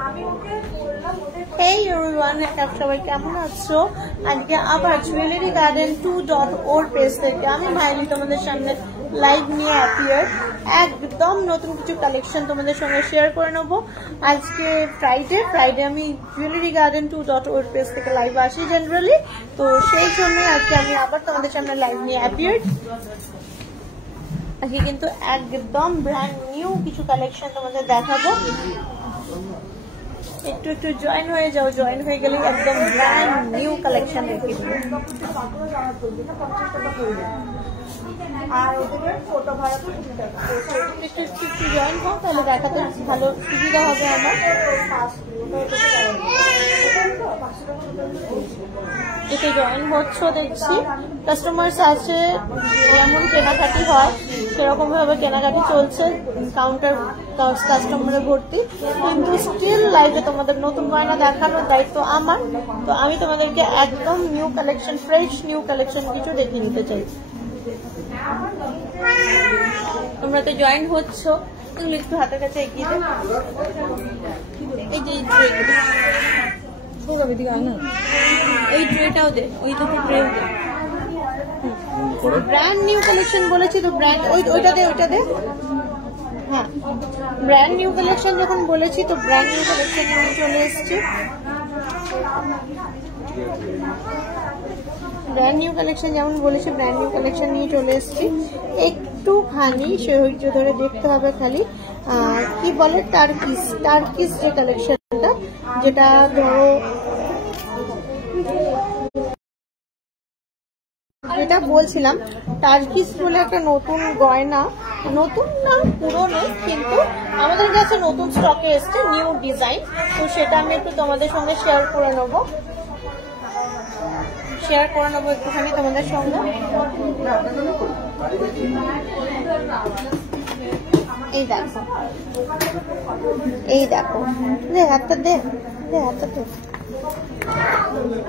Hey everyone, সবাই কেমন আছো? আজকে আবার জুয়েলারি গার্ডেন 2.0 পেজ থেকে আমি মাইলি তোমাদের সামনে লাইভ নিয়ে অ্যাপিয়ার। একদম নতুন কিছু কালেকশন তোমাদের সঙ্গে শেয়ার করে নেবো। আজকে ফ্রাইডে আমি জুয়েলারি গার্ডেন 2.0 পেজ থেকে লাইভ আসি জেনারেলি, তো সেই জন্য আজকে আমি আবার তোমাদের সামনে লাইভ নিয়ে অ্যাপিয়ার। আজকে কিন্তু একদম ব্র্যান্ড নিউ কিছু কালেকশন তোমাদের দেখাবো। একটু জয়েন হয়ে যাও, জয়েন হয়ে গেলে একদম ব্র্যান্ড নিউ কালেকশন দেখে দিও। আর ওদের ফটো ভাড়া তো একটু জয়েন হও, তাহলে দেখাতে ভালো সুবিধা হবে আমার। এতে জয়েন হচ্ছ দেখছি, কাস্টমার্স আছে, যেমন কেনাকাটি হয় সেরকম ভাবে কেনাকাটি চলছে, কাউন্টার কাস্টমারে ভর্তি, কিন্তু স্টিল লাইভে তোমাদের নতুন গয়না দেখানোর দায়িত্ব আমার। তো আমি তোমাদেরকে একদম new collection, fresh new collection কিছু দেখিয়ে নিতে চাই। তোমরা তো জয়েন হচ্ছ, এগুলো একটু হাতের কাছে এগিয়ে দেব। এই যে এই ট্রেটাও দে, ওই দুটো ট্রেও দে। ব্র্যান্ড নিউ কালেকশন বলেছি তো, ব্র্যান্ড ওইটা দে। হ্যাঁ, ব্র্যান্ড নিউ কালেকশন যখন বলেছি তো ব্র্যান্ড নিউ কালেকশন নিয়ে চলে এসেছি। ব্র্যান্ড নিউ কালেকশন যেমন বলেছি, ব্র্যান্ড নিউ কালেকশন নিয়ে চলে এসেছি। একটুখানি সহ্য ধরে দেখতে হবে খালি। কি বলে টার্কিস যে কালেকশনটা, যেটা ধরো যেটা বলছিলাম, টার্কিস বলে একটা নতুন গয়না, নতুন না পুরনো, কিন্তু আমাদের কাছে নতুন স্টকে এসছে, নিউ ডিজাইন। তো সেটা আমি একটু তোমাদের সঙ্গে শেয়ার করে নেবো একটুখানি তোমাদের সঙ্গে। এই দেখো দে হাতটা দে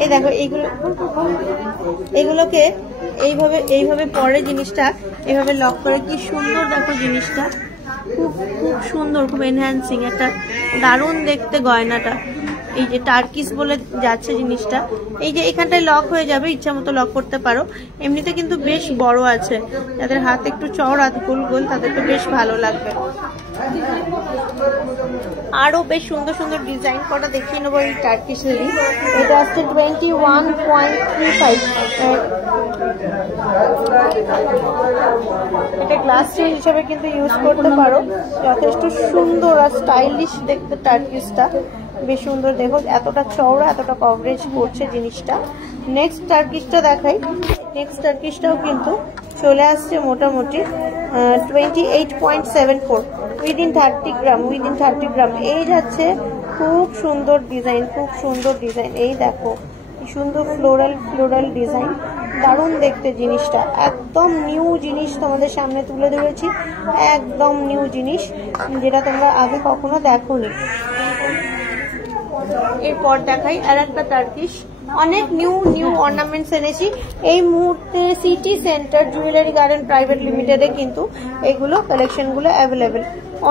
এই দেখো, এইগুলোকে এইভাবে পরে জিনিসটা এইভাবে লক করে, কি সুন্দর দেখো জিনিসটা, খুব সুন্দর, খুব এনহ্যান্সিং, একটা দারুণ দেখতে গয়নাটা। এই যে টার্কিস বলে যাচ্ছে জিনিসটা, এই যে এখানটায় লক হয়ে যাবে, ইচ্ছা মতো লক করতে পারো। এমনিতে কিন্তু বেশ বড় আছে, যাদের হাত একটু চওড়া গোল তাদের তো বেশ ভালো লাগবে। আরো বেশ সুন্দর ডিজাইন করা দেখিয়ে নেবো এই টার্কিশেরই। এটা আসছে 21.35। এটা গ্লাস চেঞ্জ হিসেবে কিন্তু ইউজ করতে পারো। যথেষ্ট সুন্দর আর স্টাইলিশ দেখতে টার্কিসটা, বেশ সুন্দর। দেখো এতটা চওড়া, এতটা কভারেজ করছে জিনিসটা। নেক্সট টার্কিসটা দেখাই। নেক্সট টার্কিসটাও কিন্তু চলে আসছে মোটামুটি 28.74 উইদিন 30 গ্রাম। এই যাচ্ছে, খুব সুন্দর ডিজাইন। এই দেখো কি সুন্দর ফ্লোরাল ডিজাইন, দারুণ দেখতে জিনিসটা। একদম নিউ জিনিস তোমাদের সামনে তুলে ধরেছি, একদম নিউ জিনিস, যেটা তোমরা আগে কখনো দেখোনি। এরপর দেখাই আর একটা টার্কিশ। অনেক নিউ অর্নামেন্টস এনেছি এই মুহূর্তে। City centre jewellery garden private লিমিটেডে কিন্তু এগুলো কালেকশনগুলো অ্যাভেলেবেল।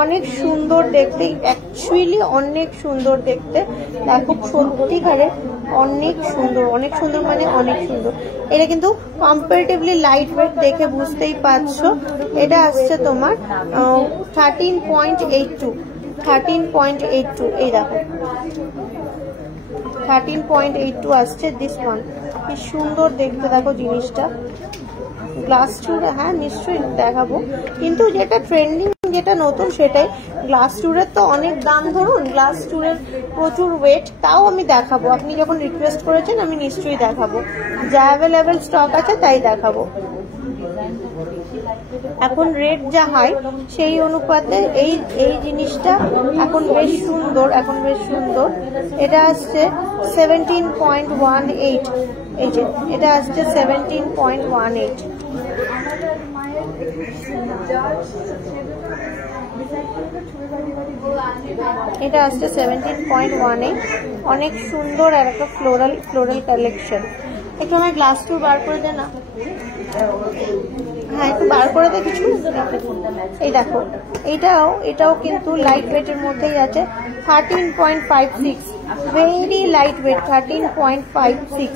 অনেক সুন্দর দেখতে, অ্যাকচুয়ালি অনেক সুন্দর দেখতে। দেখো সত্যিকারে অনেক সুন্দর মানে অনেক সুন্দর। এটা কিন্তু কম্পারেটিভলি লাইট ওয়েট, দেখে বুঝতেই পারছো। এটা আসছে তোমার 13.82। এই দেখো 13.82 আসছে দিস ওয়ান। কি সুন্দর দেখতে দেখো জিনিসটা। গ্লাস চুড়ে, হ্যাঁ নিশ্চয়ই দেখাবো, কিন্তু যেটা ট্রেন্ডিং, যেটা নতুন সেটাই। গ্লাস চুড়ের তো অনেক দাম, ধরুন গ্লাস চুড়ের প্রচুর ওয়েট, তাও আমি দেখাবো। আপনি যখন রিকোয়েস্ট করেছেন আমি নিশ্চয়ই দেখাবো, যা অ্যাভেলেবেল স্টক আছে তাই দেখাবো। এখন রেট যা হাই সেই অনুপাতে এই জিনিসটা এখন বেশ সুন্দর। এটা আসছে 17.18। এই যে এটা আসছে 17.18। এটা আসছে 17.18। অনেক সুন্দর আর একটা ফ্লোরাল কালেকশন। একটু আমার গ্লাস টু বার করে দে না। হ্যাঁ একটু বার করে দে কিছু। এই দেখো এটাও কিন্তু লাইট ওয়েটের মধ্যেই আছে, 13.56, ভেরি লাইট ওয়েট, 13.56।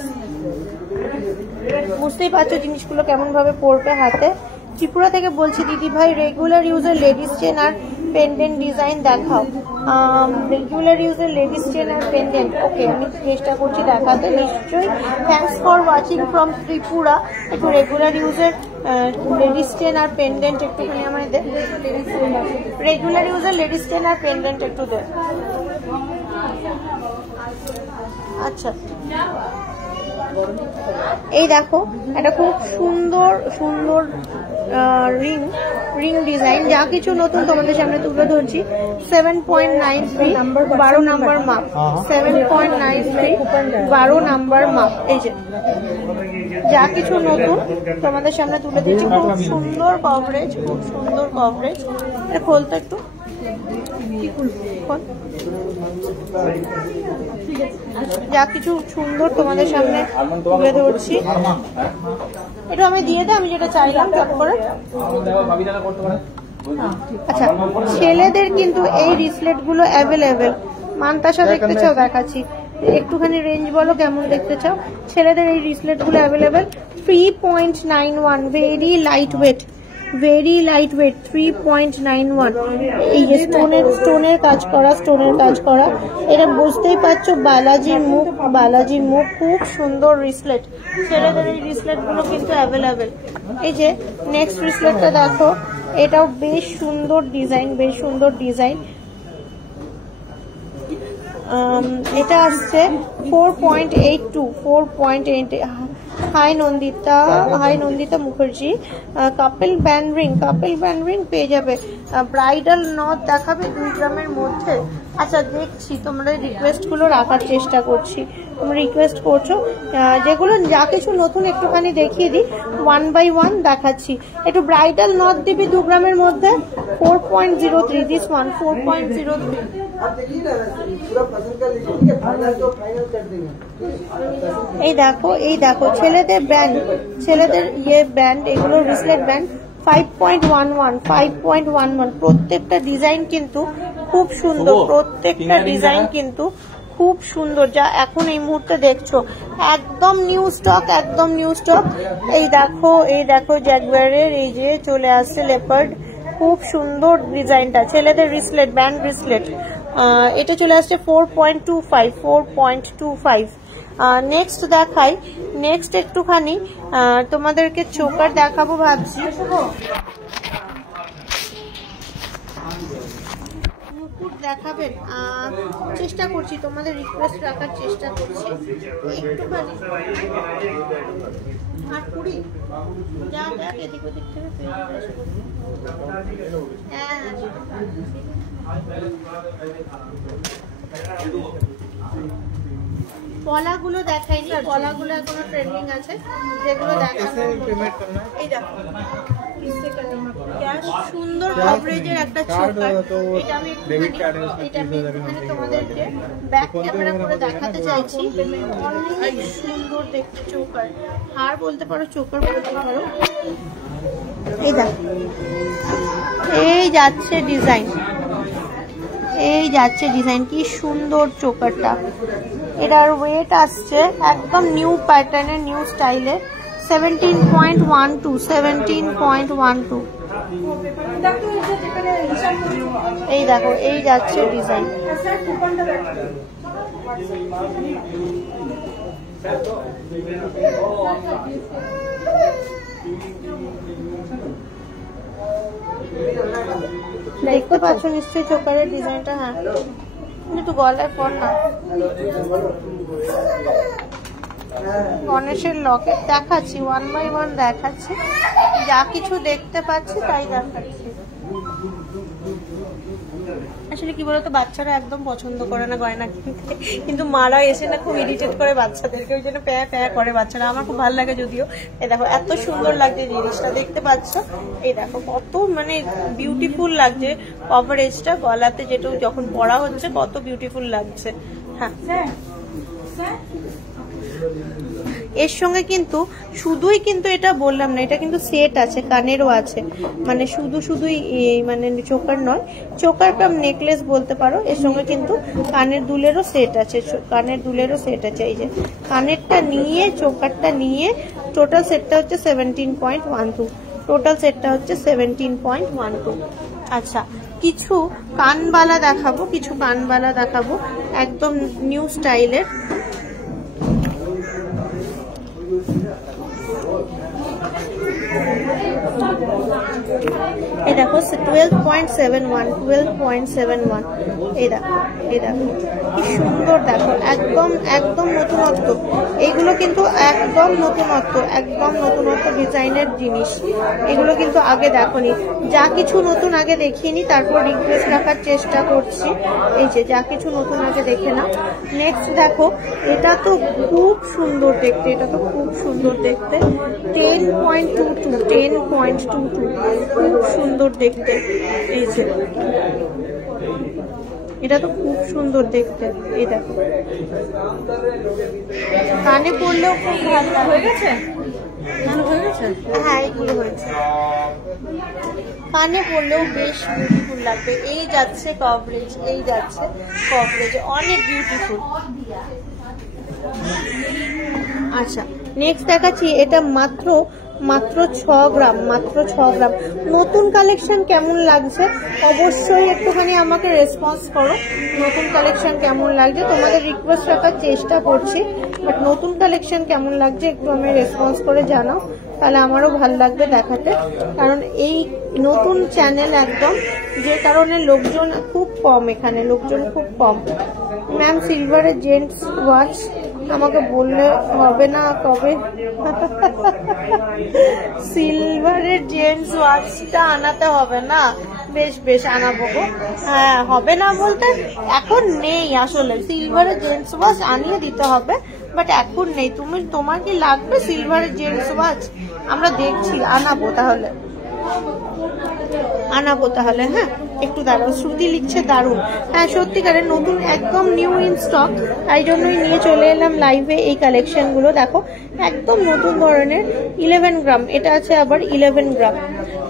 বুঝতেই পারছো জিনিসগুলো কেমন ভাবে পড়বে হাতে। ত্রিপুরা থেকে বলছি দিদি ভাই, রেগুলার ইউজের লেডিস চেন আর পেন্ডেন্ট ডিজাইন দেখাও। রেগুলার ইউজের লেডিস চেন আর পেন্ডেন্ট, ওকে আমি চেষ্টা করছি দেখাতে নিশ্চয়ই। Thanks for watching from Tripura. একটু রেগুলার ইউজের লেডিস চেন আর পেন্ডেন্ট একটুখানি আমায় দে, রেগুলার ইউজের লেডিস চেন আর পেন্ডেন্ট একটু দে। আচ্ছা এই দেখো এটা খুব সুন্দর সুন্দর রিং ডিজাইন, যা কিছু নতুন তোমাদের সামনে তুলে ধরছি। 7.93, 12 নাম্বার মাপ, 7.93, 12 নাম্বার মাপ। এই যে যা কিছু নতুন তোমাদের সামনে তুলে দিচ্ছি, খুব সুন্দর কভারেজ, খুব সুন্দর কভারেজ। এটা খোলতে একটু, যা কিছু সুন্দর তোমাদের সামনে তুলে ধরছি। এটা আমি দিয়ে দে, আমি যেটা চাইলাম চট করে। আচ্ছা ছেলেদের কিন্তু এই রিসলেট গুলো অ্যাভেলেবেল, মানতাসা দেখতে চাও দেখাচ্ছি, একটুখানি রেঞ্জ বলো কেমন দেখতে চাও। ছেলেদের এই রিসলেট গুলো available, 3.91, very light weight, very light weight, 3.91। এই যে স্টোনের কাজ করা, এটা বুঝতেই পারছো বালাজির মুখ, খুব সুন্দর রিসলেট। ছেলেদের এই রিসলেট গুলো কিন্তু অ্যাভেলেবেল। এই যে নেক্সট রিসলেটটা দেখো, এটাও বেশ সুন্দর ডিজাইন, এটা আসছে 4.82, 4.8। হাই নন্দিতা মুখার্জি। কাপল ব্যান্ড রিং পেয়ে যাবে, ব্রাইডাল নথ দেখাবে 2 গ্রামের মধ্যে। আচ্ছা দেখছি, তোমরা রিকোয়েস্ট গুলো রাখার চেষ্টা করছি, তোমরা রিকোয়েস্ট করছো, যেগুলো যা কিছু নতুন একটুখানি দেখিয়ে দিই, 1 by 1 দেখাচ্ছি। একটু ব্রাইডাল নথ দিবি 2 গ্রামের মধ্যে, 4.03, দিস ওয়ান 4.03। এই দেখো ছেলেদের ব্যান্ড, এগুলো রিসলেট ব্যান্ড, 5.11, প্রত্যেকটা ডিজাইন কিন্তু খুব সুন্দর, যা এখন এই মুহূর্তে দেখছো একদম নিউ স্টক। এই দেখো জ্যাগুয়ারের এই যে চলে আসছে লেপার্ড, খুব সুন্দর ডিজাইনটা। ছেলেদের রিসলেট, ব্যান্ড রিসলেট, এটা চলে আসছে 4.25। নেক্সট দেখাই, নেক্সট একটুখানি তোমাদেরকে চোকার দেখাবো ভাবছি। মুকুট দেখাবেন, চেষ্টা করছি, তোমাদের রিকোয়েস্ট রাখার চেষ্টা করছি একটুখানি। আর 20 যা এদিক ওদিক থেকে পলাগুলো দেখাইনি, পলাগুলো এখনো ট্রেন্ডিং আছে, যেগুলো দেখানো। এই দেখো সুন্দর কভারেজের একটা চোকার, এটা আমি একটুখানি তোমাদেরকে ব্যাক ক্যামেরা করে দেখাতে চাইছি। অনেক সুন্দর দেখতে চোকার, হার বলতে পারো, চোকার বলতে পারো। এই দেখো এই যাচ্ছে ডিজাইন, কি সুন্দর চোকারটা। এটার ওয়েট আসছে একদম নিউ প্যাটার্নের, নিউ স্টাইলের, 17.12। এই দেখো এই যাচ্ছে ডিজাইন। দেখতে পাচ্ছ নিশ্চয়ই চোকারের ডিজাইনটা। হ্যাঁ একটু গলায় পর না। গণেশের লকেট দেখাচ্ছি, 1 by 1 দেখাচ্ছি, যা কিছু দেখতে পাচ্ছি তাই দেখাচ্ছি। আসলে কি বলতো, বাচ্চারা একদম পছন্দ করে না গয়না কিনতে, কিন্তু মারা এসে না খুব ইরিটেট করে বাচ্চাদেরকে, ওই জন্য প্যাঁ করে বাচ্চারা। আমার খুব ভালো লাগে যদিও। এই দেখো এত সুন্দর লাগছে জিনিসটা, দেখতে পাচ্ছ? এই দেখো কত মানে বিউটিফুল লাগছে কভারেজটা, গলাতে যেটা যখন পরা হচ্ছে কত বিউটিফুল লাগছে। হ্যাঁ এর সঙ্গে কিন্তু শুধুই কিন্তু এটা বললাম না, এটা কিন্তু সেট আছে, কানেরও আছে, মানে শুধুই মানে চোকার নয়, চোকার কাম নেকলেস বলতে পারো। এর সঙ্গে কিন্তু কানের দুলেরও সেট আছে, কানের দুলেরও সেট আছে। এই যে কানেরটা নিয়ে চোকারটা নিয়ে টোটাল সেটটা হচ্ছে 17.12, টোটাল সেটটা হচ্ছে 17.12। আচ্ছা, কিছু কানবালা দেখাবো, একদম নিউ স্টাইলের। এই দেখো 12.71, এই দেখো কি সুন্দর, দেখো একদম নতুনত্ব। এইগুলো কিন্তু একদম নতুনত্ব ডিজাইনের জিনিস। এগুলো কিন্তু আগে দেখোনি, যা কিছু নতুন আগে দেখিনি, তারপর রিকোয়েস্ট রাখার চেষ্টা করছি। এই যে যা কিছু নতুন আগে দেখে নাও। নেক্সট দেখো, এটা তো খুব সুন্দর দেখতে, 10.22, খুব সুন্দর দেখতে। এই যে এটা তো খুব সুন্দর দেখতে। এই দেখো কানে পড়লেও খুব ভালো হয়ে গেছে। হ্যাঁ, এগুলো হয়েছে, কানে পড়লেও বেশ বিউটিফুল লাগবে। এই যাচ্ছে কভারেজ, অনেক বিউটিফুল। আচ্ছা, নেক্সট দেখাচ্ছি, এটা মাত্র 6 গ্রাম, নতুন কালেকশন কেমন লাগছে অবশ্যই একটুখানি আমাকে রেসপন্স করো। নতুন কালেকশন কেমন লাগছে, তোমাদের রিকোয়েস্ট রাখার চেষ্টা করছি, বাট নতুন কালেকশন কেমন লাগছে একটু আমি রেসপন্স করে জানাও, তাহলে আমারও ভালো লাগবে দেখাতে। কারণ এই নতুন চ্যানেল একদম, যে কারণে লোকজন খুব কম, এখানে লোকজন খুব কম। ম্যাম সিলভারের জেন্টস ওয়াচ আমাকে বললে হবে না কবে? সিলভারের জেন্টস ওয়াচটা আনাতে হবে না? বেশ আনাবো গো। হ্যাঁ, হবে না বলতে এখন নেই, আসলে সিলভারের জেন্টস ওয়াচ আনিয়ে দিতে হবে, বাট এখন নেই। তোমার কি লাগবে সিলভারের জেন্টস ওয়াচ? আমরা দেখছি, আনাবো তাহলে। হ্যাঁ, একটু দাঁড়াও, শ্রুতি লিখছে দারুণ। হ্যাঁ, সত্যিকারের নতুন, একদম নিউ ইন স্টক, তাই জন্যই নিয়ে চলে এলাম লাইভে এই কালেকশন গুলো। দেখো একদম নতুন ধরনের 11 গ্রাম, এটা আছে আবার 11 গ্রাম।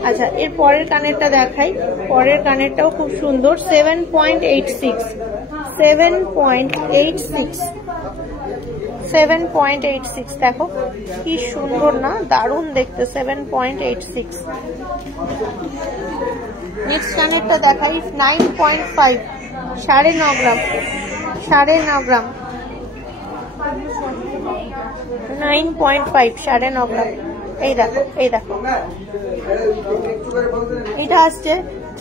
আচ্ছা, এর পরের কানেরটা দেখাই, পরের কানেরটাও খুব সুন্দর, 7.86 দেখো কি সুন্দর না, দারুণ দেখতে, 7.86। নেক্সট কানেরটা দেখাই, 9.5, 9.5 গ্রাম, 9.5 গ্রাম, এই দেখো এটা আসছে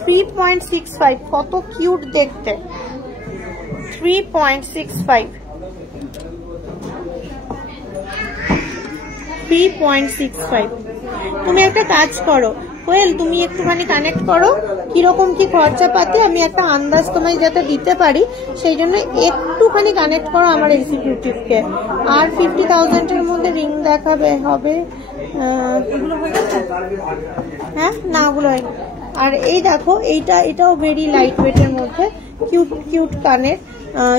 3.65, কত কিউট দেখতে, 3.65। তুমি একটা কাজ করো কোয়েল, তুমি একটুখানি কানেক্ট করো কিরকম কি খরচা পাতি, আমি একটা আন্দাজ তোমায় যাতে দিতে পারি, সেই জন্য একটুখানি কানেক্ট করো আমার এক্সিকিউটিভকে। আর 50,000 এর মধ্যে রিং দেখাবে হবে? হ্যাঁ, না ওগুলো হয়নি। আর এই দেখো, এটাও ভেরি লাইট ওয়েটের মধ্যে, কিউট কানের,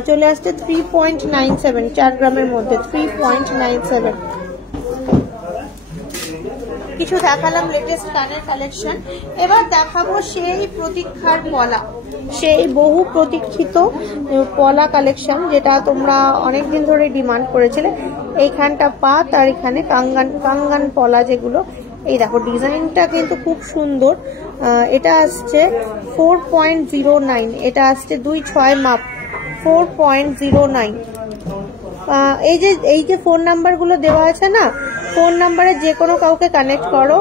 চলে আসছে 3.97, 4 গ্রামের মধ্যে 3.97। কিছু দেখালাম লেটেস্ট কানের কালেকশন, এবার দেখাবো সেই প্রতীক্ষার পলা, সেই বহু প্রতীক্ষিত পলা কালেকশন, যেটা তোমরা অনেকদিন ধরে ডিমান্ড করেছিলে। এইখানটা পাত আর এখানে কাঙ্গান পলা যেগুলো, এই দেখো ডিজাইনটা কিন্তু খুব সুন্দর। এটা আসছে 4.09, এটা আসছে 2.6 মাপ, 4.09। এই যে ফোন নাম্বার গুলো দেওয়া আছে না, ফোন নাম্বারে যে কোনো কাউকে কানেক্ট করো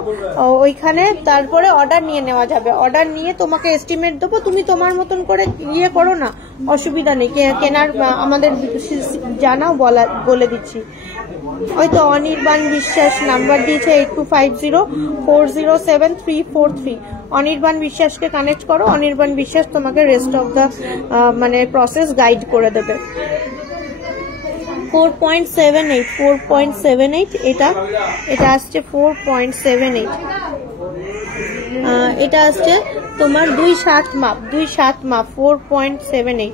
ওইখানে, তারপরে অর্ডার নিয়ে নেওয়া যাবে। অর্ডার নিয়ে তোমাকে এস্টিমেট দেবো, তুমি তোমার মতন করে ইয়ে করো না, অসুবিধা নেই। কেনার আমাদের জানাও, বলে দিচ্ছি। হয়তো অনির্বাণ বিশ্বাস নাম্বার দিয়েছে 8250407343। অনির্বাণ বিশ্বাসকে কানেক্ট করো, অনির্বাণ বিশ্বাস তোমাকে রেস্ট অফ দ্য মানে প্রসেস গাইড করে দেবে। 4.78 এটা আসছে 4.78, এটা আসছে তোমার 2.7 মাপ 4.78।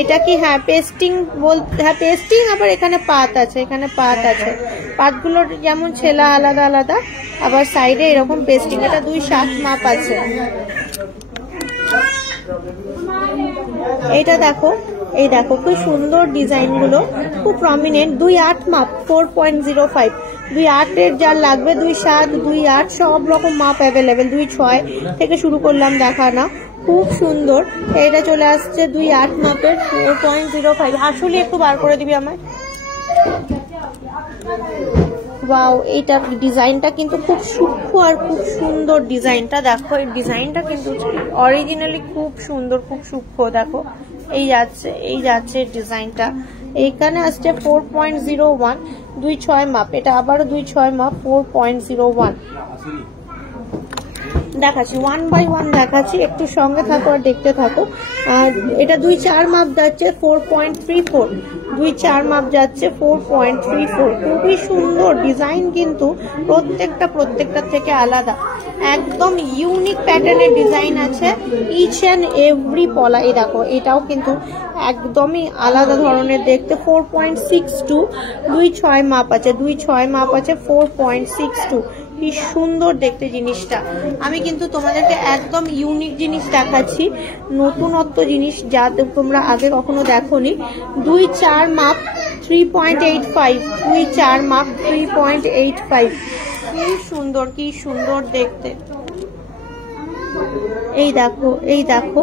এটা কি হ্যাঁ পেস্টিং বলতে, হ্যাঁ পেস্টিং, আবার এখানে পাত আছে, এখানে পাত আছে, পাতগুলোর যেমন ছেলা আলাদা আলাদা, আবার সাইডে এরকম পেস্টিং। এটা 2.7 মাপ আছে। এটা দেখো, এই দেখো খুব সুন্দর ডিজাইন গুলো, খুব প্রমিনেন্ট। 2.8 মাপ 4.05। 2.8 এর যার লাগবে, 2.7, 2.8 সব রকম মাপ অ্যাভেলেবেল। 2.6 থেকে শুরু করলাম দেখানো, খুব সুন্দর। এটা চলে আসছে 2.8 মাপের 4.05। আসলে একটু বার করে দিবি আমায়। ওয়াও, এইটা ডিজাইনটা কিন্তু খুব সূক্ষ্ম আর খুব সুন্দর ডিজাইনটা। দেখো এই ডিজাইনটা কিন্তু অরিজিনালি খুব সুন্দর, খুব সূক্ষ্ম। দেখো এই যাচ্ছে ডিজাইনটা। এইখানে আসছে 4.01, 2.6 মাপ। এটা আবারও 2.6 মাপ 4.01। দেখাচ্ছি 1 বাই 1 দেখাচ্ছি, একটু সঙ্গে থাকো আর দেখতে থাকো। এটা 2.4 মাপ যাচ্ছে 4.34। 2.4 মাপ যাচ্ছে 4.34। খুবই সুন্দর ডিজাইন, কিন্তু প্রত্যেকটা থেকে আলাদা, একদম ইউনিক প্যাটার্নের ডিজাইন আছে ইচ অ্যান্ড এভরি পলা। এই দেখো এটাও কিন্তু একদমই আলাদা ধরনের দেখতে। 4.62, 2.6 মাপ আছে, 2.6 মাপ আছে 4.62। কি সুন্দর দেখতে জিনিসটা। আমি কিন্তু তোমাদেরকে একদম ইউনিক জিনিস দেখাচ্ছি, নতুনত্ব জিনিস যা তোমরা আগে কখনো দেখোনি। 2.4 মাপ 3.85, 2.4 মাপ 3.85। কি সুন্দর দেখতে। এই দেখো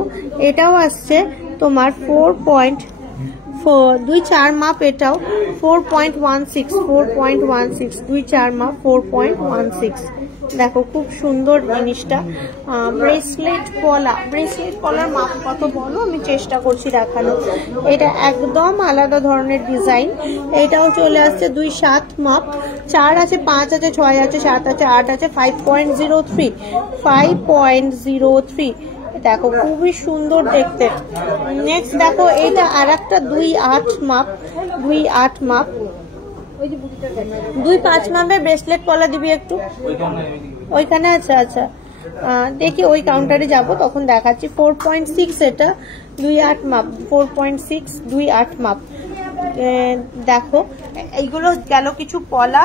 এটাও আসছে তোমার 2.4 মাপ, এটাও 4.16, 2.4 মাপ 4.16। দেখো খুব সুন্দর জিনিসটা। ব্রেসলেট পলার মাপ কত বলো, আমি চেষ্টা করছি দেখানো। এটা একদম আলাদা ধরনের ডিজাইন। এটাও চলে আসছে 2.7 মাপ। 4 আছে, 5 আছে, 6 আছে, 7 আছে, 8 আছে, 5.03। দেখো খুবই সুন্দর দেখতে। নেক্সট দেখো এটা আর একটা 2.8 মাপ। 2.5 মাপের ব্রেসলেট পলা দিবি একটু, ওইখানে আছে। আচ্ছা দেখি ওই কাউন্টারে যাব তখন দেখাচ্ছি। 4.6 এটা 2.8 মাপ, 4.6 2.8 মাপ। দেখো এইগুলো গেল কিছু পলা।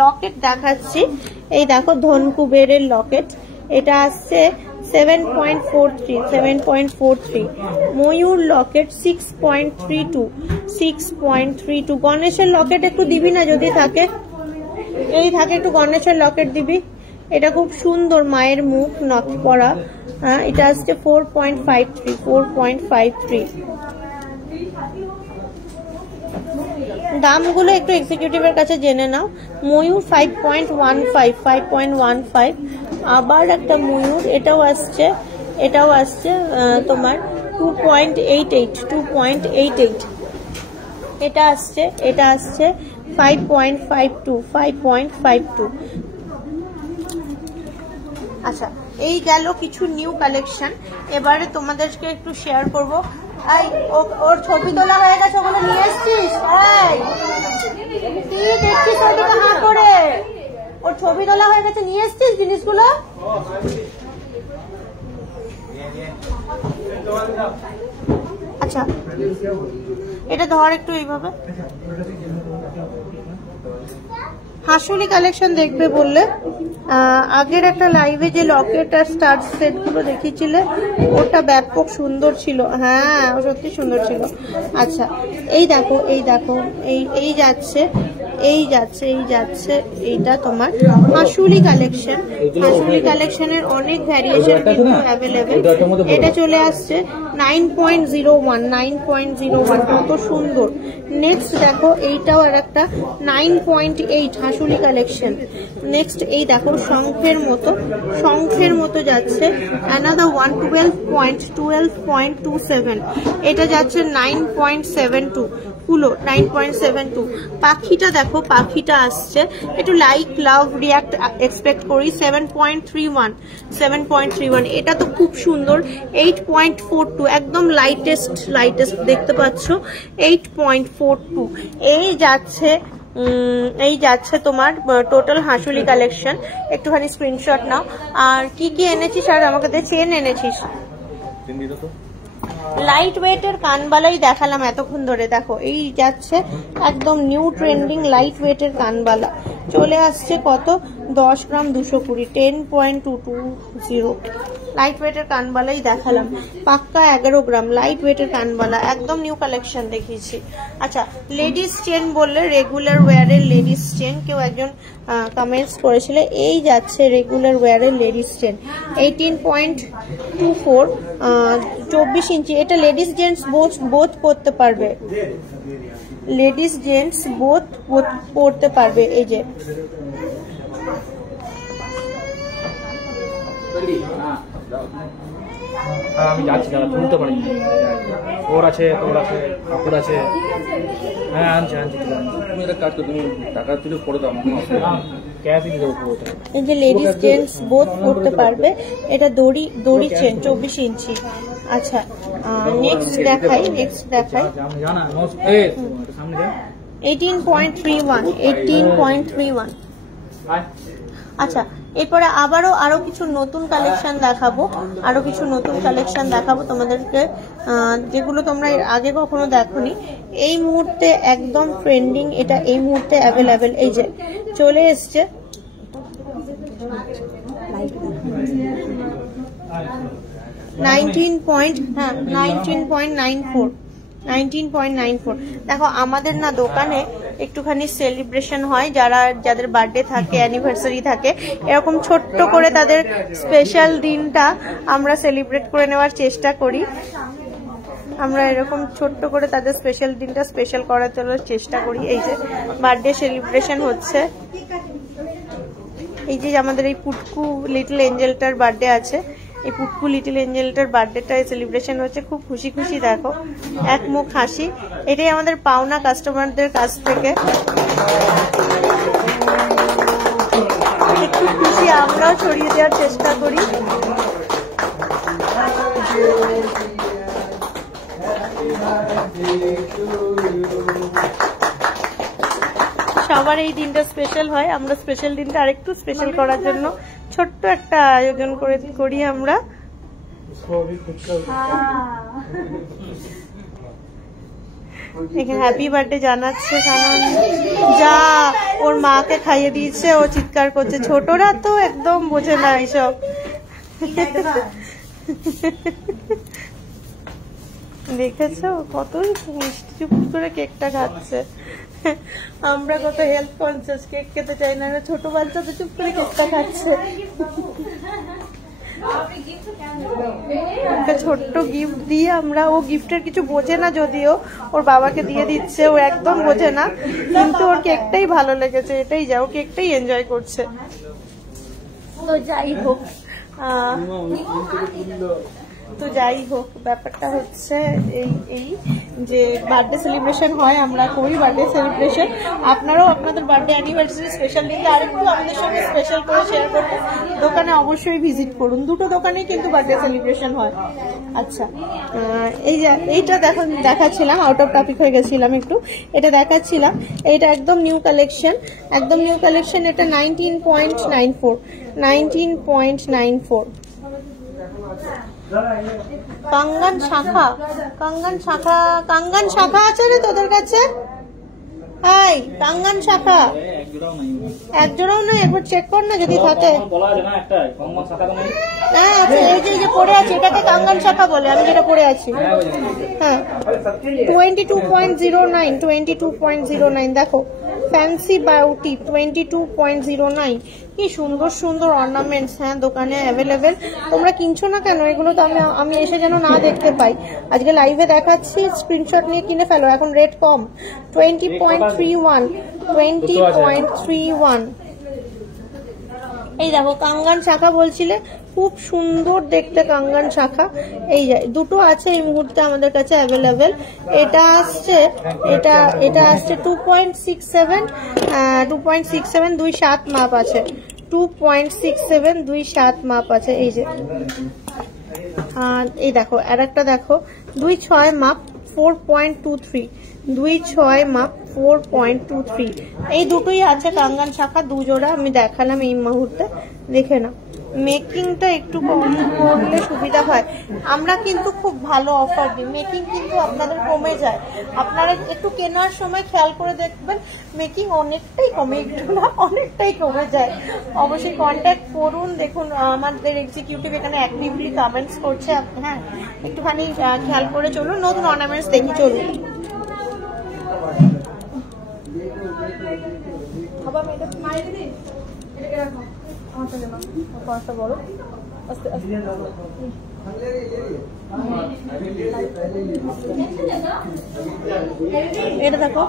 লকেট দেখাচ্ছি। এই দেখো ধন কুবেরের লকেট, এটা আসছে 7.43। ময়ূর লকেট 6.32। গণেশের লকেট একটু দিবি না যদি থাকে, এই থাকে একটু গণেশের লকেট দিবি। এটা খুব সুন্দর, মায়ের মুখ নথ পরা। এটা আসছে 4.53। দামগুলো একটু এক্সিকিউটিভের কাছে জেনে নাও। ময়ূর 5.15। আবার একটা ময়ূর, এটাও আসছে তোমার 2.88। এটা আসছে 5.52। আচ্ছা এই গেল কিছু নিউ কালেকশন। এবারে তোমাদেরকে একটু শেয়ার করবো। ওর ছবি তোলা হয়ে গেছে, ওগুলো নিয়ে এসছিস? দেখছিস ওদিকে হাঁ করে, ওর ছবি তোলা হয়ে গেছে, নিয়ে এসছিস জিনিসগুলো? আচ্ছা এটা ধর একটু এইভাবে। হাসুলি কালেকশন দেখবে বললে, আগের একটা লাইভে যে লকেট আর স্টার সেট গুলো দেখিয়েছিলে ওটা ব্যাপক সুন্দর ছিল। হ্যাঁ সত্যি সুন্দর ছিল। আচ্ছা এই দেখো এই যাচ্ছে এইটা তোমার হাসুলি কালেকশনের অনেক ভ্যারিয়েশন কিন্তু অ্যাভেলেবেল। এটা চলে আসছে 9.01 কত সুন্দর। নেক্সট দেখো এইটাও আর একটা 9.8 হাসুলি কালেকশন। নেক্সট এই দেখো শঙ্খের মতো যাচ্ছে another 12.27। এটা যাচ্ছে 9.72 পুলো 9.72। পাখিটা দেখো, পাখিটা আসছে একটু লাইক লাভ রিয়াক্ট এক্সপেক্ট করি 7.31। এটা তো খুব সুন্দর 8.42, একদম লাইটেস্ট দেখতে পাচ্ছ 8.42। এই যাচ্ছে এই যাচ্ছে তোমার টোটাল হাঁসুলি কালেকশন। একটুখানি স্ক্রিনশট নাও। আর কি কি এনেছিস? আর আমাকে চেন এনেছিস। লাইট ওয়েটের কানবালাই দেখালাম এতক্ষণ ধরে। দেখো এই যাচ্ছে একদম নিউ ট্রেন্ডিং লাইট ওয়েটের কানবালা, চলে আসছে কত 10 গ্রাম 220, 10.220 লাইট ওয়েটের কানবালাই দেখালাম। পাক্কা 11 গ্রাম লাইট ওয়েটের কানবালা, একদম নিউ কালেকশন দেখিয়েছি। আচ্ছা, লেডিস চেন বললে রেগুলার ওয়্যারের লেডিস চেন, কেউ একজন কমেন্টস করেছিল। এই যাচ্ছে রেগুলার ওয়্যারের লেডিস চেন 18.24, 24 ইঞ্চি। এটা লেডিস জেন্টস বোথ পরতে পারবে, লেডিস জেন্টস বোথ পরতে পারবে। এই যে আমি যাচ্ছি দাদা, তুলতে পারি ওর আছে, তোর আছে, কাপড় আছে। হ্যাঁ আনছি তুমি একটা কাজ করো, তুমি টাকা তুলে পড়ে দাও, ক্যাশই দিয়ে দেবো পুরোটা। এই যে লেডিস জেন্টস বোথ পরতে পারবে। এটা দড়ি চেন 24 ইঞ্চি। আচ্ছা, নেক্সট দেখাই 18.31। আচ্ছা, এরপরে আরো কিছু নতুন কালেকশন দেখাবো, তোমাদেরকে, যেগুলো তোমরা এর আগে কখনো দেখোনি। এই মুহূর্তে একদম ট্রেন্ডিং, এটা এই মুহূর্তে অ্যাভেলেবেল। এই যে চলে এসছে 19.94। দেখো আমাদের না দোকানে একটুখানি সেলিব্রেশন হয়, যাদের বার্থডে থাকে, অ্যানিভার্সারি থাকে, এরকম ছোট্ট করে তাদের স্পেশাল দিনটা আমরা সেলিব্রেট করে নেওয়ার চেষ্টা করি। আমরা এরকম ছোট্ট করে তাদের স্পেশাল দিনটা স্পেশাল করার জন্য চেষ্টা করি। এই যে বার্থডে সেলিব্রেশন হচ্ছে। এই যে আমাদের এই পুটকু লিটল এঞ্জেলটার বার্থডে আছে, এই পুটকু লিটল এঞ্জেলটার বার্থডেটা সেলিব্রেশন হচ্ছে। খুব খুশি দেখো, এক মুখ হাসি। এটাই আমাদের পাওনা কাস্টমারদের কাছ থেকে। একটু খুশি আমরাও ছড়িয়ে দেওয়ার চেষ্টা করি। সবার এই দিনটা স্পেশাল হয়, আমরা স্পেশাল দিনটা আরেকটু স্পেশাল করার জন্য ছোট্ট একটা আয়োজন করি আমরা। এখানে হ্যাপি বার্থডে জানাচ্ছে সানন। যা ওর মাকে খাইয়ে দিয়েছে, ও চিৎকার করছে। ছোটরা তো একদম বোঝে না এইসব। দেখেছো কত মিষ্টি চুপ করে কেকটা খাচ্ছে। আমরা কত হেলথ কনসিয়াস, কেক খেতে চাই না, ছোট বাচ্চা তো চুপ করে কেকটা খাচ্ছে। একটা ছোট্ট গিফট দিয়ে আমরা, ও গিফটের কিছু বোঝে না, যদিও ওর বাবাকে দিয়ে দিচ্ছে, ও একদম বোঝে না, কিন্তু ওর কেকটাই ভালো লেগেছে, এটাই যা, ও কেকটাই এনজয় করছে। তো যাই হোক ব্যাপারটা হচ্ছে এই যে বার্থডে সেলিব্রেশন হয়, আমরা করি বার্থডে সেলিব্রেশন। আপনারাও আপনাদের বার্থডে অ্যানিভার্সারি স্পেশাল দিনটা আরেকটু আমাদের সঙ্গে স্পেশাল করে শেয়ার করতে দোকানে অবশ্যই ভিজিট করুন। দুটো দোকানেই কিন্তু বার্থডে সেলিব্রেশন হয়। আচ্ছা, এইটা দেখাচ্ছিলাম, আউট অফ টপিক হয়ে গেছিলাম একটু। এটা দেখাচ্ছিলাম, এটা একদম নিউ কালেকশন, এটা 19.94। কাঙ্গান শাখা আছে রে তোদের কাছে? হাই, কাঙ্গান শাখা এক জোড়াও নাই, একবার চেক কর না যদি থাকে। হ্যাঁ আছে, এই যে পড়ে আছে, এটাকে কাঙ্গান শাখা বলে, আমি যেটা পড়ে আছি। হ্যাঁ 22.09 দেখো, ফ্যান্সি বাউটি 22.09। কি সুন্দর সুন্দর অর্নামেন্টস, হ্যাঁ দোকানে অ্যাভেলেবেল। তোমরা কিনছো না কেন? এগুলো তো আমি এসে যেন না দেখতে পাই। আজকে লাইভে দেখাচ্ছি, স্ক্রিনশট নিয়ে কিনে ফেলো, এখন রেট কম। 20.31। এই দেখো কাঙ্গান শাখা বলছিলে, খুব সুন্দর দেখতে কাঙ্গান শাখা। এই দুটো আছে এই মুহূর্তে আমাদের কাছে অ্যাভেলেবেল। এটা আসছে 2.67 27 মাপ আছে, 2.67 27 মাপ আছে। এই যে এই দেখো, আর একটা দেখো 26 মাপ 4.23 2.6 মাপ 4.23 এই দুটোই আছে কাঙ্গান শাখা, দুজোড়া আমি দেখালাম এই মুহূর্তে। দেখে না, মেকিংটা একটু কম করলে সুবিধা হয়। আমরা কিন্তু খুব ভালো অফার দিই, মেকিং কিন্তু আপনাদের কমে যায়। আপনারা একটু কেনার সময় খেয়াল করে দেখবেন মেকিং অনেকটাই কমে, একটু না অনেকটাই কমে যায়। অবশ্যই কন্ট্যাক্ট করুন। দেখুন আমাদের এক্সিকিউটিভ এখানে অ্যাক্টিভলি কমেন্টস করছে, হ্যাঁ একটুখানি খেয়াল করে চলুন। নতুন অর্নামেন্টস দেখি চলুন। বড় আস্তে আস্তে এটা দেখো,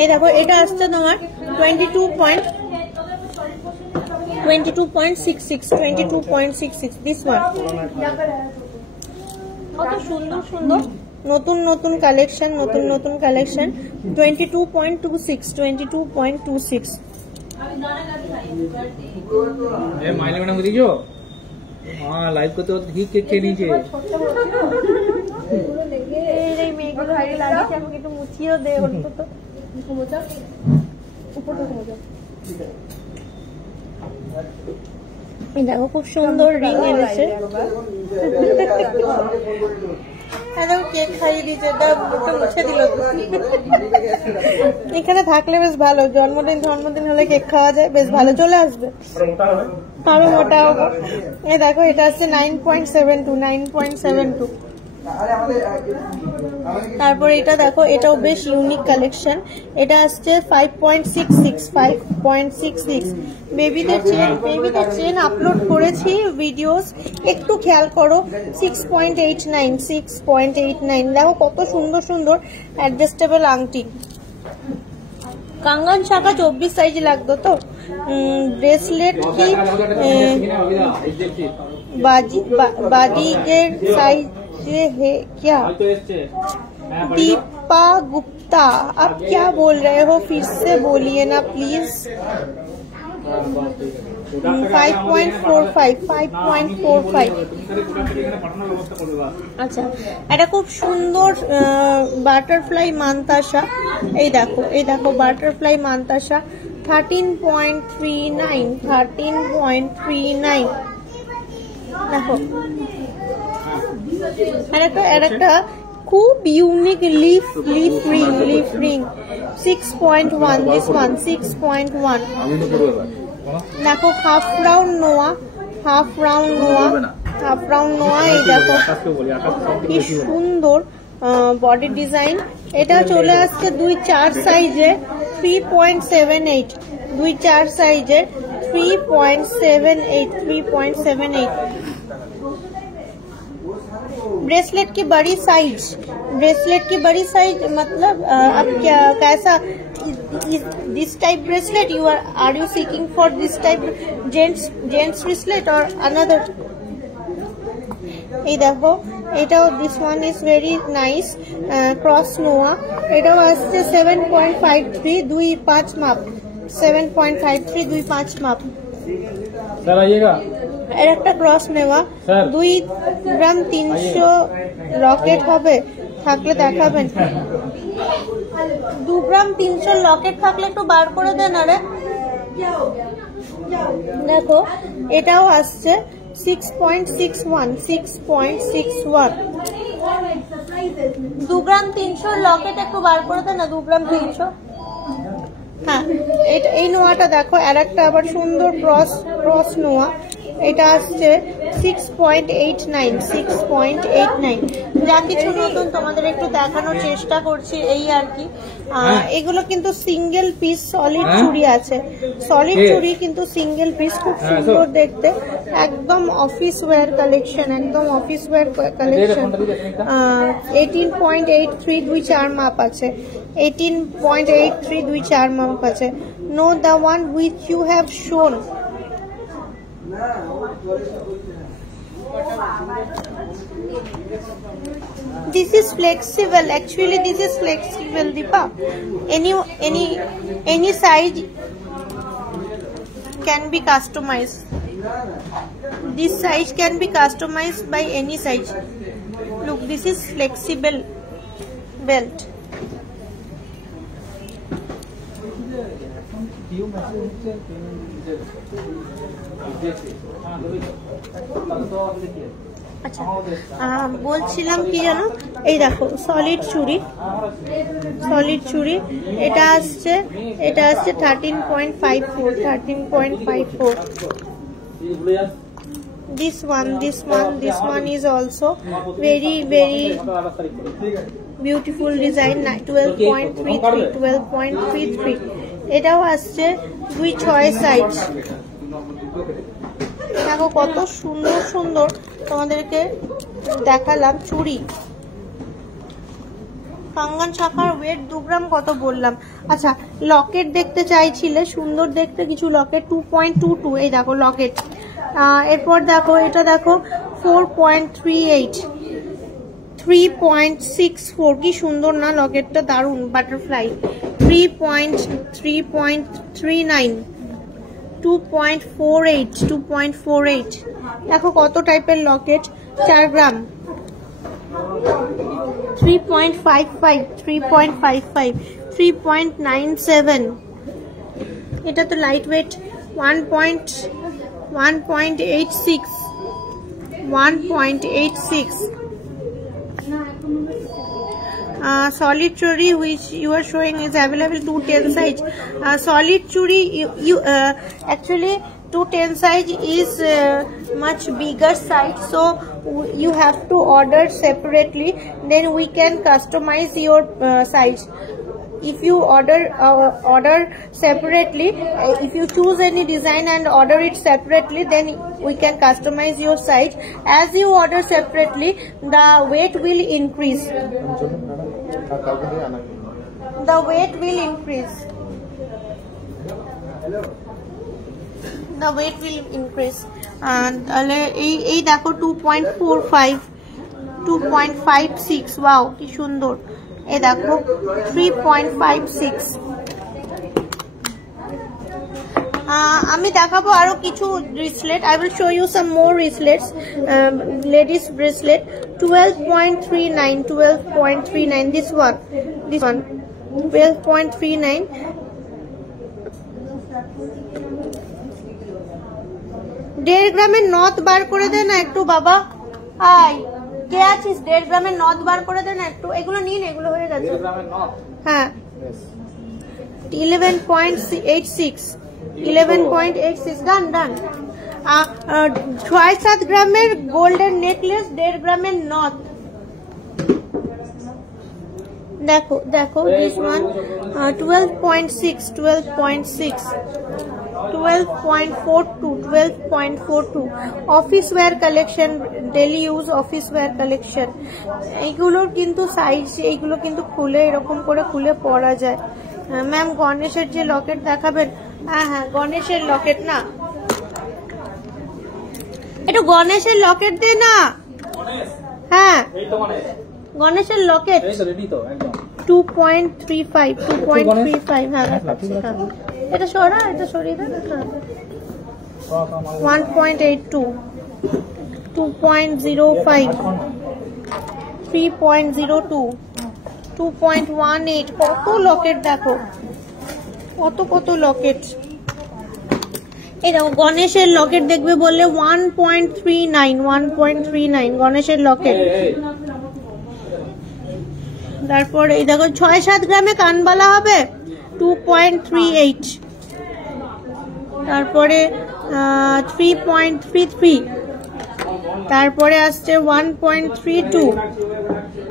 এই দেখো এটা আসছে তোমার 22.66 দিস ওয়ান। কত সুন্দর সুন্দর নতুন নতুন কালেকশন, নতুন নতুন কালেকশন। 22.26 माइले मैडम को दीजिए। हाँ लाइव को तो ठीक के नीचे মেয়েগুলো হাইরে লাগিয়েছে, আমাকে একটু মুছিয়েও দে অন্তত। দেখো খুব সুন্দর রিং এনেছে, কেক খাইয়ে দিচ্ছে, মুছে দিল। এখানে থাকলে বেশ ভালো, জন্মদিন হলে কেক খাওয়া যায়, বেশ ভালো চলে আসবে, আরো মোটা হবো। এই দেখো এটা আছে 9.72। তারপর এটা দেখো, এটাও বেশ ইউনিক কালেকশন। এটা আসছে 5.66 বেবিদের চেন আপলোড করেছি ভিডিওস, একটু খেয়াল করো। 6.89 দেখো কত সুন্দর সুন্দর অ্যাডজাস্টেবল আংটি। কাঙ্গান শাখা 24 সাইজ লাগতো তো। ব্রেসলেট কি বাজিকের সাইজ है क्या? दीपा गुप्ता, आप क्या बोल रहे हो, फिर से बोलिए ना प्लीज। 5.45 আচ্ছা, এটা খুব সুন্দর বাটারফ্লাই মান্তাসা। এই দেখো বাটারফ্লাই মান্তাসা 13.39 দেখো। আর একটা খুব unique leaf ring 6.1 this one 6.1 দেখো। হাফ রাউন্ড নোয়া। এই দেখো কি সুন্দর বডি ডিজাইন। এটা চলে আসছে 2-4 সাইজে 3.78 2-4 সাইজের 3.78 ब्रेसलेट की बड़ी साइज मतलब अब क्या कैसा this type bracelet you are you seeking for this type gents bracelet और अनदर। এই দেখো এটাও this one is very nice cross নোয়া। এটাও আসছে 7.53 2.5 মাপ 7.53 2.5 মাপ। স্যার আইएगा। এর একটা ক্রস নেওয়া 2 গ্রাম 300 লকেট হবে, থাকলে দেখাবেন। 2 গ্রাম 300 লকেট থাকলে একটু বার করে দেন। আরে দেখো এটাও আসছে 6.61 2 গ্রাম 300 লকেট একটু বার করে দেন না, 2 গ্রাম 300। হ্যাঁ এই নোয়াটা দেখো, আর একটা আবার সুন্দর ক্রস নোয়া। এটা আসছে 6.89 যা কিছু নতুন তোমাদের একটু দেখানোর চেষ্টা করছি এই আর কি। এগুলো কিন্তু সিঙ্গেল পিস সলিড চুড়ি আছে, সলিড চুড়ি কিন্তু সিঙ্গেল পিস, খুব সুন্দর দেখতে, একদম অফিস ওয়্যার কালেকশন, 18.83 2.4 মাপ আছে, 18.83 2.4 মাপ আছে। No the one which you have shown. This is flexible. Actually, this is flexible, Deepa. Any size can be customized. This size can be customized by any size. Look, this is flexible belt. আচ্ছা, বলছিলাম কি জানো, এই দেখো solid চুড়ি, এটা আসছে 13.54. This one is also very beautiful design. 12.33. এটাও আসছে 2-6 সাইজ। দেখো কত সুন্দর তোমাদেরকে দেখালাম চুড়ি। কাঙ্গান শাখার ওয়েট 2 গ্রাম কত বললাম। আচ্ছা, লকেট দেখতে চাইছিলে, সুন্দর দেখতে কিছু লকেট 2.22। এই দেখো লকেট। এরপর দেখো এটা দেখো 4.38, 3.64, কি সুন্দর না লকেটটা, দারুন বাটারফ্লাই। 3.39, 2.48। দেখো কত টাইপের লকেট, 4 গ্রাম। 3.55, 3.97। এটা তো light weight. 1.86। Solid churi which you are showing is available 210 size. Solid churi, actually 210 size is much bigger size, so you have to order separately, then we can customize your size. If you order separately, if you choose any design and order it separately, then we can customize your size. As you order separately, the weight will increase. তাহলে এই দেখো 2.45, 2.56, wow কি সুন্দর। এই দেখো 3.56। আমি দেখাবো আরো কিছু bracelet. I will show you some more bracelets. Ladies bracelet 12.39, this one 12.39। দেড় গ্রামের নথ বার করে দে না একটু বাবা। হাই, কে আছিস? 1.5 গ্রামের নথ বার করে দে না একটু। এগুলো নিন, এগুলো হয়ে গেছে। হ্যাঁ, 11.86, ডান। 6-7 গ্রামের গোল্ডেন নেকলেস, 1.5 গ্রামের নথ। দেখো this one 12.42, office wire collection, daily use office wire collection. এইগুলোর কিন্তু সাইজ, এইগুলো কিন্তু খুলে এরকম করে খুলে পরা যায়। ম্যাম গণেশের যে লকেট দেখাবেন? হ্যাঁ, গণেশের লকেট না, একটু গণেশের লকেট দে না। হ্যাঁ, গণেশের লকেট 2.35, হ্যাঁ এটা সরিয়ে দেন। 1.82, 2.05, 3.02, 2.18। কত লকেট দেখো, কত লকেট। এই দেখো গণেশের লকেট দেখবে বললে 1.39 গণেশের লকেট। তারপর এই দেখো 6-7 গ্রামে কানবালা হবে 2.38। তারপরে 3.33। তারপরে আসছে 1.32।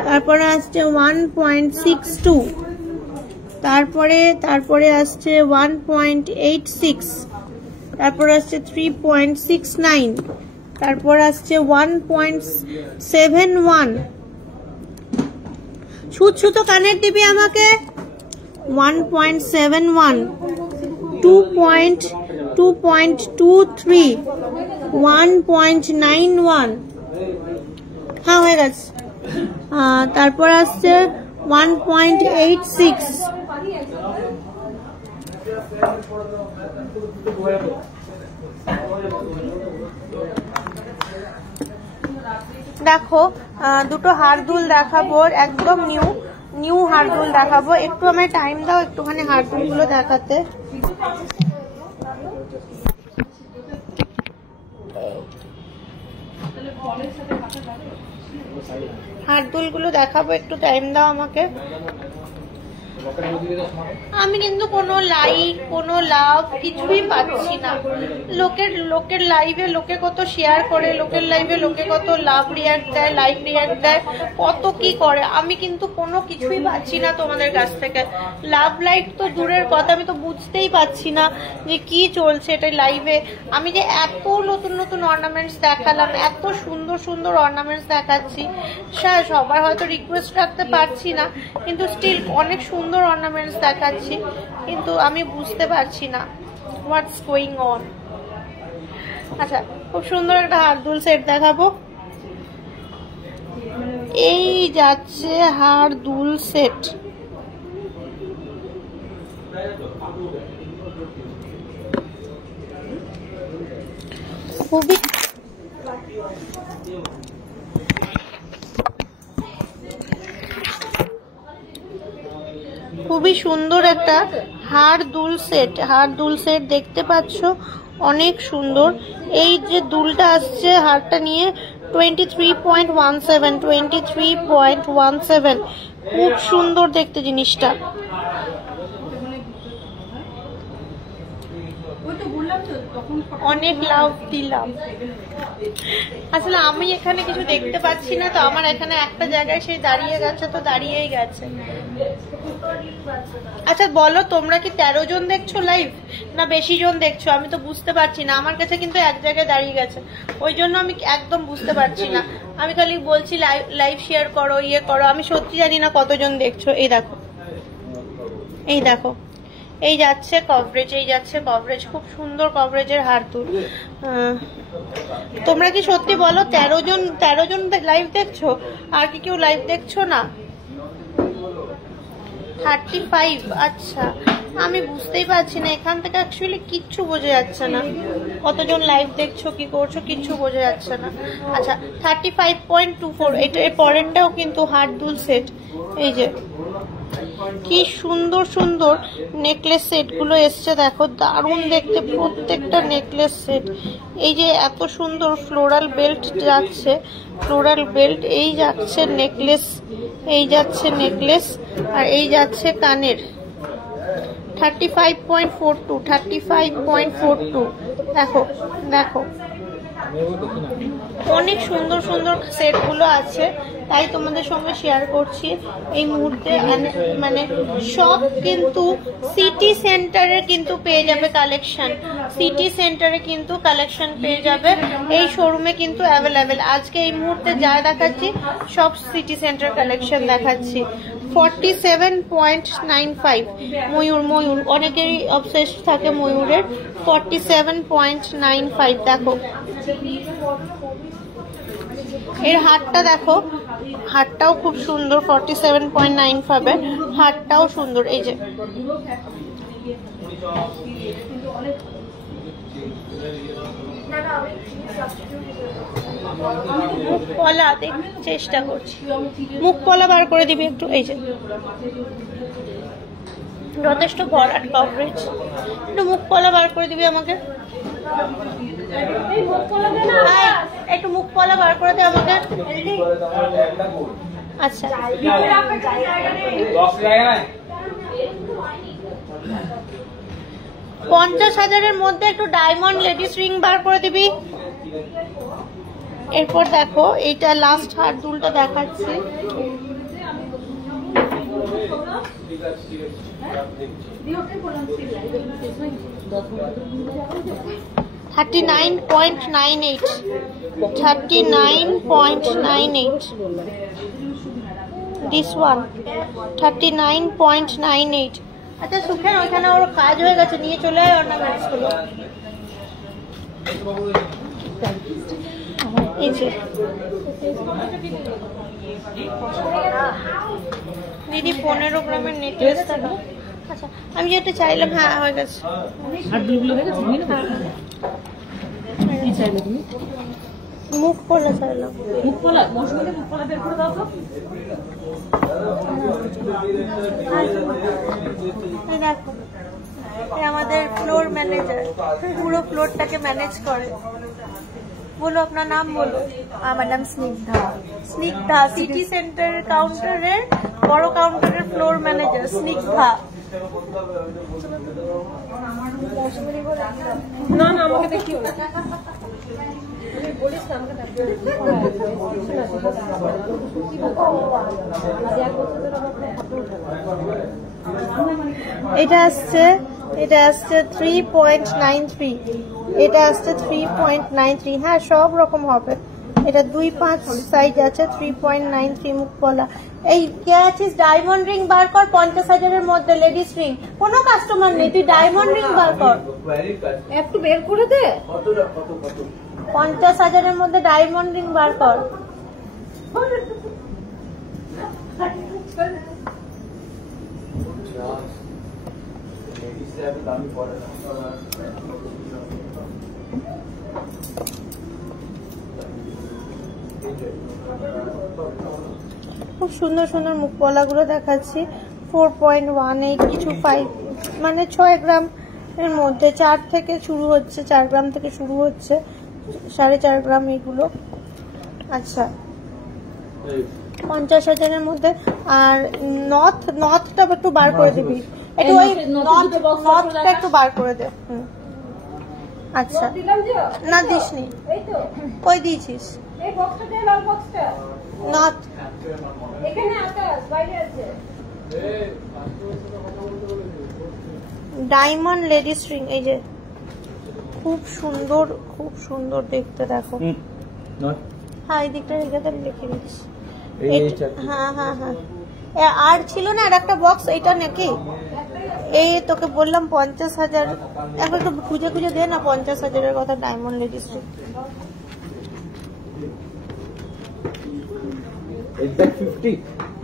তারপরে আসছে 1.62। তারপরে আসছে 1.86। তারপর আসছে 3.69। তারপর আসছে 1.71। ছুতো কানের দিবি আমাকে। 1.71, 2.23, 1.91। হ্যাঁ হয়ে গেছে। তারপর আসছে 1.86। দেখো দুটো হার দুল দেখাবো, একদম নিউ হার দুল দেখাবো। একটু আমায় টাইম দাও একটুখানি হার দুল গুলো দেখাতে। হার দুল গুলো দেখাবো, একটু টাইম দাও আমাকে। আমি কিন্তু কোনো লাইক কোনো লাভ কিছুই পাচ্ছি না। লোকের লাইভে লোকে কত শেয়ার করে, লোকের লাইভে লোকে কত লাভ রিয়াক্ট দেয়, লাইক রিয়াক্ট দেয়, কত কি করে, আমি কিন্তু কোনো কিছুই পাচ্ছি না তোমাদের কাছ থেকে। লাভ লাইক তো দূরের কথা, আমি তো বুঝতেই পারছি না যে কি চলছে এটা লাইভে। আমি যে এত নতুন নতুন অর্নামেন্টস দেখালাম, এত সুন্দর সুন্দর অর্নামেন্টস দেখাচ্ছি, সবার হয়তো রিকোয়েস্ট রাখতে পারছি না, কিন্তু স্টিল অনেক সুন্দর অর্নামেন্টস দেখাচ্ছি, কিন্তু আমি বুঝতে পারছি না হোয়াটস গোয়িং অন। আচ্ছা, খুব সুন্দর একটা হার দুল সেট দেখাবো। এই যাচ্ছে হার দুল সেট, খুবই সুন্দর একটা হার দুল সেট। হার দুল সেট দেখতে পাচ্ছ, অনেক সুন্দর। এই যে দুলটা আসছে হারটা নিয়ে 23.17, খুব সুন্দর দেখতে জিনিসটা। অনেক লাভ দিলাম। আসলে আমি এখানে কিছু দেখতে পাচ্ছি না, তো আমার এখানে একটা জায়গায় সেই দাঁড়িয়ে গেছে, তো দাঁড়িয়েই গেছে। আচ্ছা বলো, তোমরা কি 13 জন দেখছো লাইভ না বেশি জন দেখছো? আমি তো বুঝতে পারছি না, আমার কাছে কিন্তু এক জায়গায় দাঁড়িয়ে গেছে, ওই জন্য আমি একদম বুঝতে পারছি না। আমি খালি বলছি লাইভ শেয়ার করো, ইয়ে করো, আমি সত্যি জানি না কতজন দেখছো। এই দেখো, এই দেখো, এই যাচ্ছে কভারেজ, এই যাচ্ছে কভারেজ, খুব সুন্দর কভারেজের হার দুল। তোমরা কি সত্যি বলো 13 জন লাইভ দেখছো? আর কি কেউ লাইভ দেখছো না? 35, আচ্ছা আমি বুঝতেই পারছি না, এখান থেকে অ্যাকচুয়ালি কিচ্ছু বোঝা যাচ্ছে না কতজন লাইভ দেখছো, কি করছো, কিচ্ছু বোঝা যাচ্ছে না। আচ্ছা 35.24, এটা এর পরেরটাও কিন্তু হার দুল সেট। এই যে কি সুন্দর সুন্দর নেকলেস সেট গুলো এসছে, দেখো দারুণ দেখতে প্রত্যেকটা নেকলেস সেট। এই যে এত সুন্দর ফ্লোরাল বেল্ট যাচ্ছে, ফ্লোরাল বেল্ট, এই যাচ্ছে নেকলেস, এই যাচ্ছে নেকলেস, আর এই যাচ্ছে কানের। 35.42, দেখো দেখো অনেক সুন্দর সুন্দর সেট গুলো আছে, তাই তোমাদের সঙ্গে শেয়ার করছি এই মুহূর্তে। মানে সব কিন্তু সিটি সেন্টারে কিন্তু পেয়ে যাবে কালেকশন, সিটি সেন্টারে কিন্তু কালেকশন পেয়ে যাবে, এই শোরুমে কিন্তু অ্যাভেলেবেল। আজকে এই মুহূর্তে যা দেখাচ্ছি সব সিটি সেন্টার কালেকশন দেখাচ্ছি। 47.95 ময়ূর, অনেকেরই অবসেস থাকে ময়ূরের। 47.95 দেখো। এর হারটা দেখো, হারটাও খুব সুন্দর, 47.95 এর হারটাও সুন্দর। এই যে মুখ পলা দেখ চেষ্টা করছি, মুখ পলা বার করে দিবি একটু। এই যে যথেষ্ট ভরাট কভারেজ, একটু মুখ পলা বার করে দিবি আমাকে, একটু মুখ পলা বার করে দে আমাকে। আচ্ছা 50,000-এর মধ্যে একটু ডায়মন্ড লেডিস রিং বার করে দিবি। এরপর দেখো এইটা লাস্ট হার দুলটা দেখাচ্ছি। 39.98 this one 39.98। আচ্ছা সুখেন ওইখানে ওর কাজ হয়ে গেছে, নিয়ে চলে আয় অর্নামেন্টস গুলো। এই যে দিদি 15 গ্রামের নেকলেসটা না। আচ্ছা আমি যেটা চাইলাম, হ্যাঁ হয়ে গেছে। আর দুগুলো হয়ে গেছে, কি চাইলে তুমি? মুখ পলা ছাড়লাম। মুখ পলা মৌসুমীতে মুখ পলা বের করে দাও তো। এই দেখো, এই আমাদের ফ্লোর ম্যানেজার পুরো ফ্লোরটাকে ম্যানেজ করে। বলো আপনার নাম বলো। আমার নাম স্নিগ্ধা। স্নিগ্ধা সিটি সেন্টার কাউন্টারের বড় কাউন্টারের ফ্লোর ম্যানেজার স্নিগ্ধা। না না আমাকে দেখিও না। এটা আসছে 3.93, এটা আসছে 3.93। হ্যাঁ সব রকম হবে। এটা 2-5 সাইজ আছে। 3.93 মুখ পলা। এই কে আছিস ডায়মন্ড রিং বার কর 50,000-এর মধ্যে লেডিস রিং। কোনো কাস্টমার নেই, তুই ডায়মন্ড রিং বার কর, একটু বের করে দে। 50,000-এর মধ্যে ডায়মন্ড রিং বার কর। খুব সুন্দর সুন্দর মুখ পলা গুলো দেখাচ্ছি। 4.18 কিছু 5 মানে 6 গ্রাম এর মধ্যে 4 থেকে শুরু হচ্ছে, 4 গ্রাম থেকে শুরু হচ্ছে, 4.5 গ্রাম এগুলো। আচ্ছা 50,000-এর মধ্যে। আর নথটা একটু বার করে দিবি, একটু ওই নথটা একটু বার করে দে। আচ্ছা না দিসনি, কই দিয়েছিস নথ? ডায়মন্ড লেডিস রিং, এই যে খুব সুন্দর দেখতে। দেখো হ্যাঁ এই দিকটা লিখে দিচ্ছি। হ্যাঁ হ্যাঁ হ্যাঁ আর ছিল না আর একটা বক্স, এইটা নাকি? এই তোকে বললাম 50,000, এখন একটু খুঁজে দে না 50,000-এর কথা। ডায়মন্ড লেডিস রিং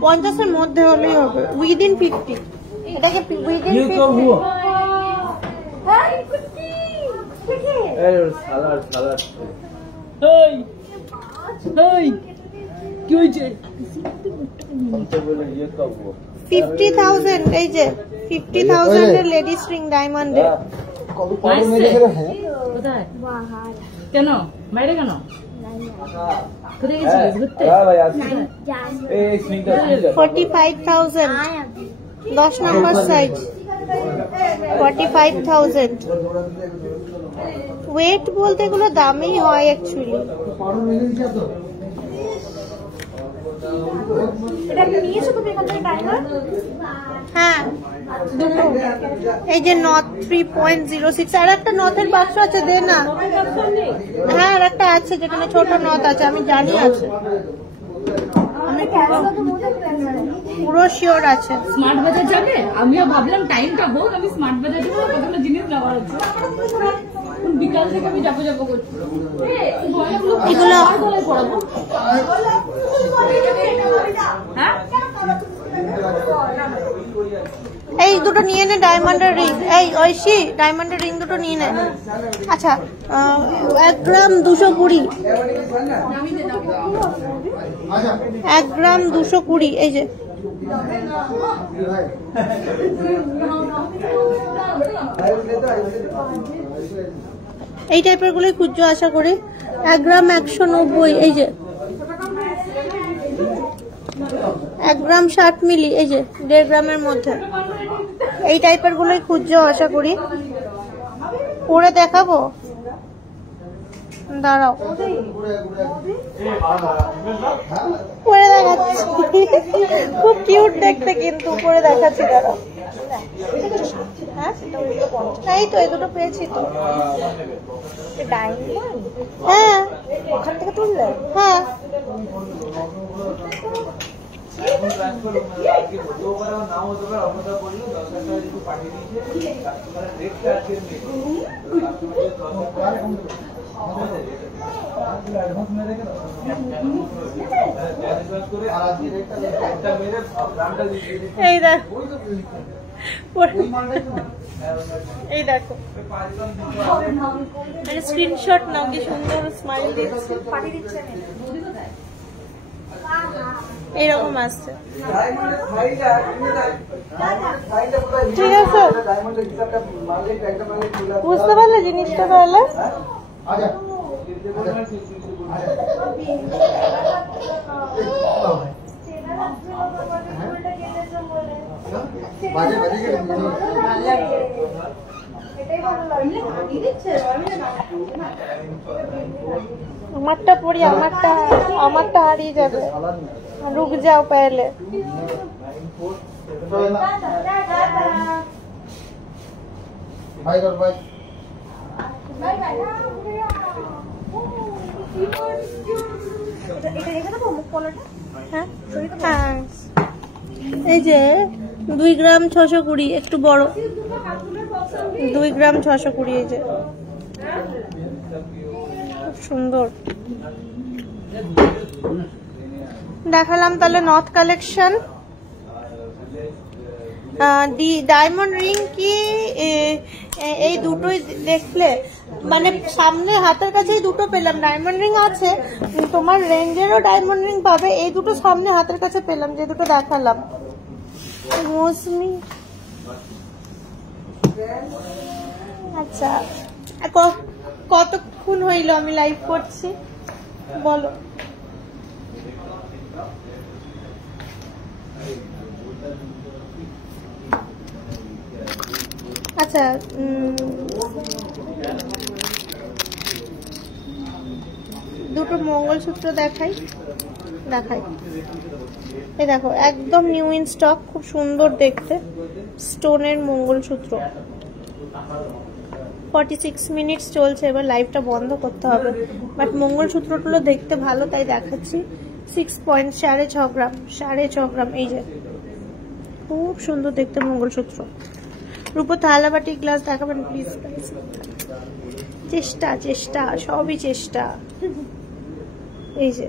50-এর মধ্যে হলেই হবে, উইদিন 50। এটাকে উইদিন 50। কি হয়েছে? 50,000, এই যে 50,000-এর লেডিস রিং ডায়মন্ডের। কোথায়? কেন বাইরে কেন? কোথায় গেছিলিস ঘুরতে? 45,000 10 নম্বর সাইজ। 45,000 ওয়েট বলতে এগুলো দামই হয় অ্যাকচুয়ালি। হ্যাঁ দুটো। এই যে নথ 3.06, আর একটা নথের বাক্স আছে, দে না। হ্যাঁ আর একটা আছে যেখানে ছোট নথ আছে, আমি জানি আছে, পুরো শিওর আছে। স্মার্ট বাজার যাবে? আমিও ভাবলাম টাইমটা হোক, আমি স্মার্ট বাজার যাবো, কতগুলো জিনিস নেওয়ার আছে। বিকাল থেকে আমি যাবো করছি। এগুলো হ্যাঁ এই দুটো নিয়ে নে ডায়মন্ডের রিং। এই ঐশী ডায়মন্ডের রিং দুটো নিয়ে নে। আচ্ছা 1 গ্রাম 220, 1 গ্রাম 220। এই যে এই টাইপের গুলোই খুঁজছো আশা করি। 1 গ্রাম 190। এই যে 1 গ্রাম 60 মিলি। এই যে 1.5 গ্রামের মধ্যে এই টাইপের গুলোই খুঁজছো আশা করি। পরে দেখাবো, দাঁড়াও পরে দেখাচ্ছি। খুব কিউট দেখতে কিন্তু, পরে দেখাচ্ছি, দাঁড়াও। হ্যাঁ এই তো এই দুটো পেয়েছি তো। হ্যাঁ ওখান থেকে তুললে? হ্যাঁ এই দেখ এই দেখো স্ক্রিনশট নাও, কি সুন্দর স্মাইল দিচ্ছে, এইরকম আসছে। ঠিক আছে, বুঝতে পারলে জিনিসটা তাহলে? আমারটা পড়ি, আমারটা হারিয়ে যাবে। রুক যাও পেলে। এই যে 2 গ্রাম 620, একটু বড়, 2 গ্রাম 620। এই যে খুব সুন্দর দেখালাম। তাহলে নর্থ কালেকশন। ডায়মন্ড রিং কি এই দুটোই দেখলে, মানে সামনে হাতের কাছে এই দুটো পেলাম। ডায়মন্ড রিং আছে, তোমার রেঞ্জেরও ডায়মন্ড রিং পাবে। এই দুটো সামনে হাতের কাছে পেলাম, যে দুটো দেখালাম। মৌসুমি, আচ্ছা কতক্ষণ হইলো আমি লাইভ করছি বলো? আচ্ছা দুটো মঙ্গলসূত্র দেখাই। এই দেখো একদম নিউ ইন স্টক, খুব সুন্দর দেখতে স্টোনের মঙ্গলসূত্র। 46 মিনিটস চলছে, এবার লাইভটা বন্ধ করতে হবে। বাট মঙ্গলসূত্রগুলো দেখতে ভালো তাই দেখাচ্ছি। 6 পয়েন্ট, 6.5 গ্রাম, 6.5 গ্রাম। এই যে খুব সুন্দর দেখতে মঙ্গলসূত্র। রূপো থালাবাটি গ্লাস দেখাবেন প্লিজ? চেষ্টা সবই চেষ্টা। এই যে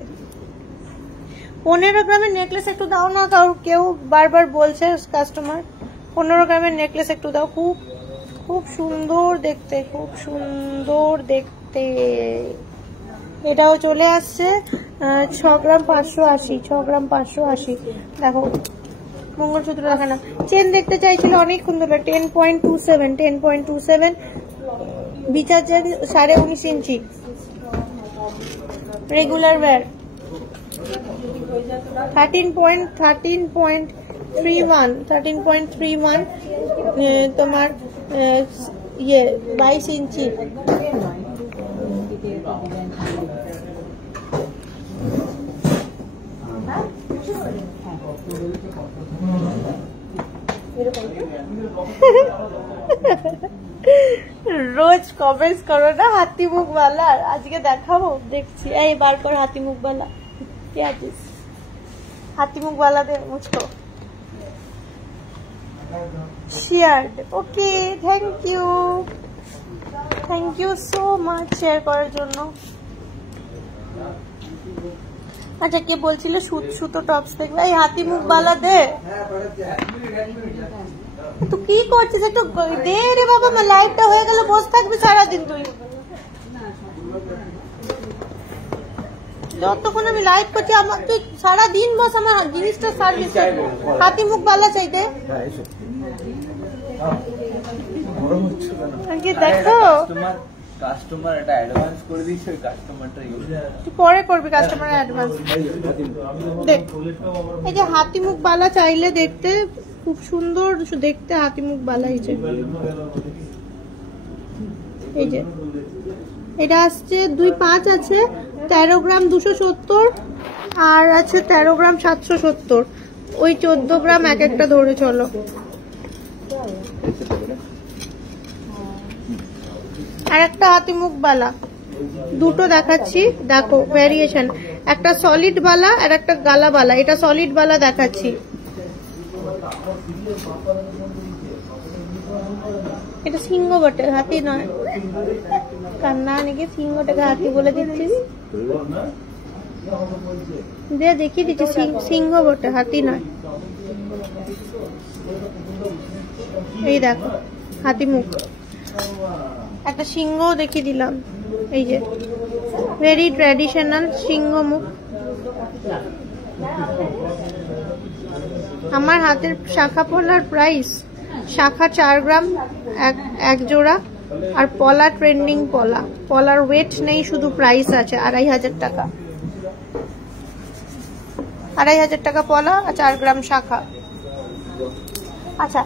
15 গ্রামের নেকলেস একটু দাও না, কেউ বারবার বলছে কাস্টমার 15 গ্রামের নেকলেস একটু দাও। খুব সুন্দর দেখতে, খুব সুন্দর দেখতে। এটাও চলে আসছে 6 গ্রাম 580, 6 গ্রাম 580। দেখো মঙ্গলসূত্র দেখা না। চেন দেখতে চাইছিল অনেকক্ষণ ধরে। 10.27 বিচার চেন 19.5 ইঞ্চি, রেগুলার ওয়্যার। 13.31 তোমার 22 ইঞ্চি। রোজ কমেন্টস করো না হাতি মুখ वाला, আজকে দেখাবো। দেখছি এই বার কর হাতি মুখ वाला। क्या चीज हाथी मुख वाला दे मुझको। Shared, okay thank you so माच शेयर করার জন্য। আচ্ছা কে বলছিল সুতো টপস দেখবে? এই হাতি মুখ वाला দে। তুই কি করছিস? একটু দে রে বাবা, আমার লাইভটা হয়ে গেল, বসে থাকবি সারাদিন তুই। যতক্ষণ আমি লাইভ করছি আমার, তুই সারাদিন বস, আমার জিনিসটা সার্ভিস। হাতি মুখ वाला চাইতে দেখো। কাস্টমার এটা অ্যাডভান্স করে দিয়েছে, কাস্টমারটা তুই পরে করবি কাস্টমার অ্যাডভান্স। দেখ এই যে হাতি মুখ वाला চাইলে দেখতে খুব সুন্দর দেখতে হাতি মুখ वाला। এই যে এটা আসছে 2.5 আছে, 13 গ্রাম 270, আর আছে 13 গ্রাম 770। ওই 14 গ্রাম এক একটা ধরে চলো। আর একটা হাতি মুখ वाला, দুটো দেখাচ্ছি দেখো ভ্যারিয়েশন। একটা সলিড वाला আর একটা গালা वाला। এটা সলিড वाला দেখাচ্ছি। এটা সিংহ বটে, হাতি নয়। কান্না নাকি সিংহটাকে হাতি বলে দিচ্ছিস? দেখিয়ে দিচ্ছি, সিংহ বটে, হাতি নয়। এই দেখো হাতি মুখ, একটা সিংহ দেখিয়ে দিলাম, এই যে ভেরি ট্র্যাডিশনাল সিংহ মুখ। আমার হাতের শাখা পলার প্রাইস, শাখা 4 গ্রাম এক জোড়া, আর পলা ট্রেন্ডিং পলা, পলার ওয়েট নেই, শুধু প্রাইস আছে 2500 টাকা। 2500 টাকা পলা আর 4 গ্রাম শাখা। আচ্ছা,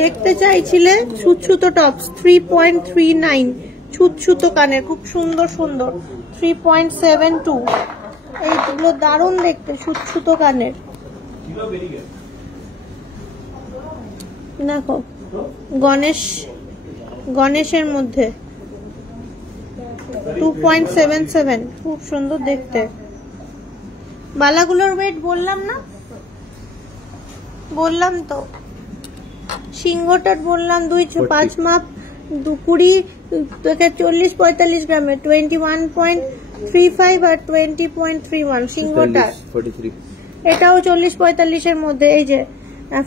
দেখতে চাইছিলে ছুতো টপস 3.39, ছুতো কানের, খুব সুন্দর সুন্দর 3.72, এইগুলো দারুণ দেখতে, ছুতো কানের। দেখো গণেশের মধ্যে 2.77, খুব সুন্দর দেখতে। বালাগুলোর ওয়েট বললাম না, বললাম তো, সিংহটার বললাম 2.5 মাপ 20 থেকে 40-45 গ্রামের 21.35 আর 20.31 সিংহটার। এটাও 40-45 মধ্যে। এই যে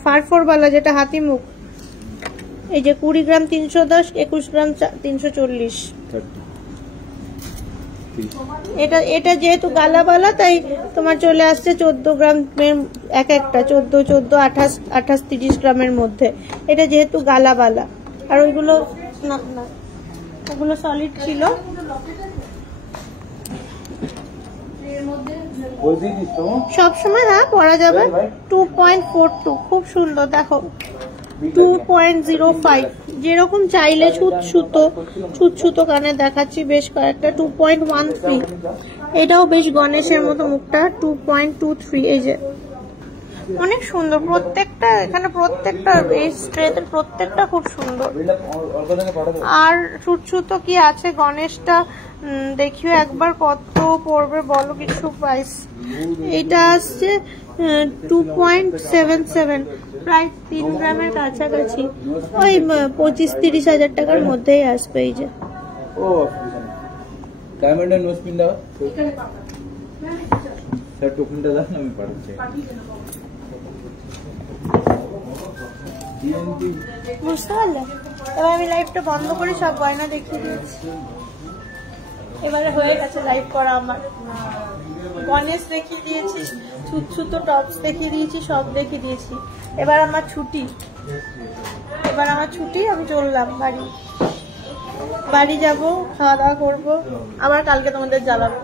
ফারফর বালা যেটা হাতি মুখ, এই যে 20 গ্রাম 310, 21 গ্রাম 340। এটা যেহেতু গালাবালা তাই তোমার চলে আসছে 14 গ্রামের একটা, 14, 28, 30 গ্রামের মধ্যে। এটা যেহেতু গালাবালা, আর ওইগুলো না, ওগুলো সলিড ছিল। সবসময় হ্যাঁ পরা যাবে। 2.42, খুব সুন্দর দেখো। 2.05, যেরকম চাইলে ছুতো কানে দেখাচ্ছি বেশ কয়েকটা। 2.13, এটাও বেশ গণেশের মতো মুখটা। 2.23, এই যে অনেক সুন্দর প্রত্যেকটা, এখানে প্রত্যেকটা এই স্ট্রেটের প্রত্যেকটা খুব সুন্দর। আর ছুতো কি আছে গণেশটা দেখিও একবার, কত পড়বে বলো কিছু প্রাইস। এটা আসছে 2.77, প্রায় 3 গ্রামের কাছাকাছি, ওই 25-30 হাজার টাকার মধ্যেই আসবে। এই যে বুঝতে পারলে? এবার আমি লাইভটা বন্ধ করে সব গয়না দেখিয়ে দিয়েছি। এবারে হয়ে গেছে লাইভ করা আমার। গণেশ দেখিয়ে দিয়েছি, ছুতো টপস দেখিয়ে দিয়েছি, সব দেখিয়ে দিয়েছি। এবার আমার ছুটি, আমি চললাম বাড়ি যাব, খাওয়া দাওয়া করবো, আবার কালকে তোমাদের জ্বালাবো।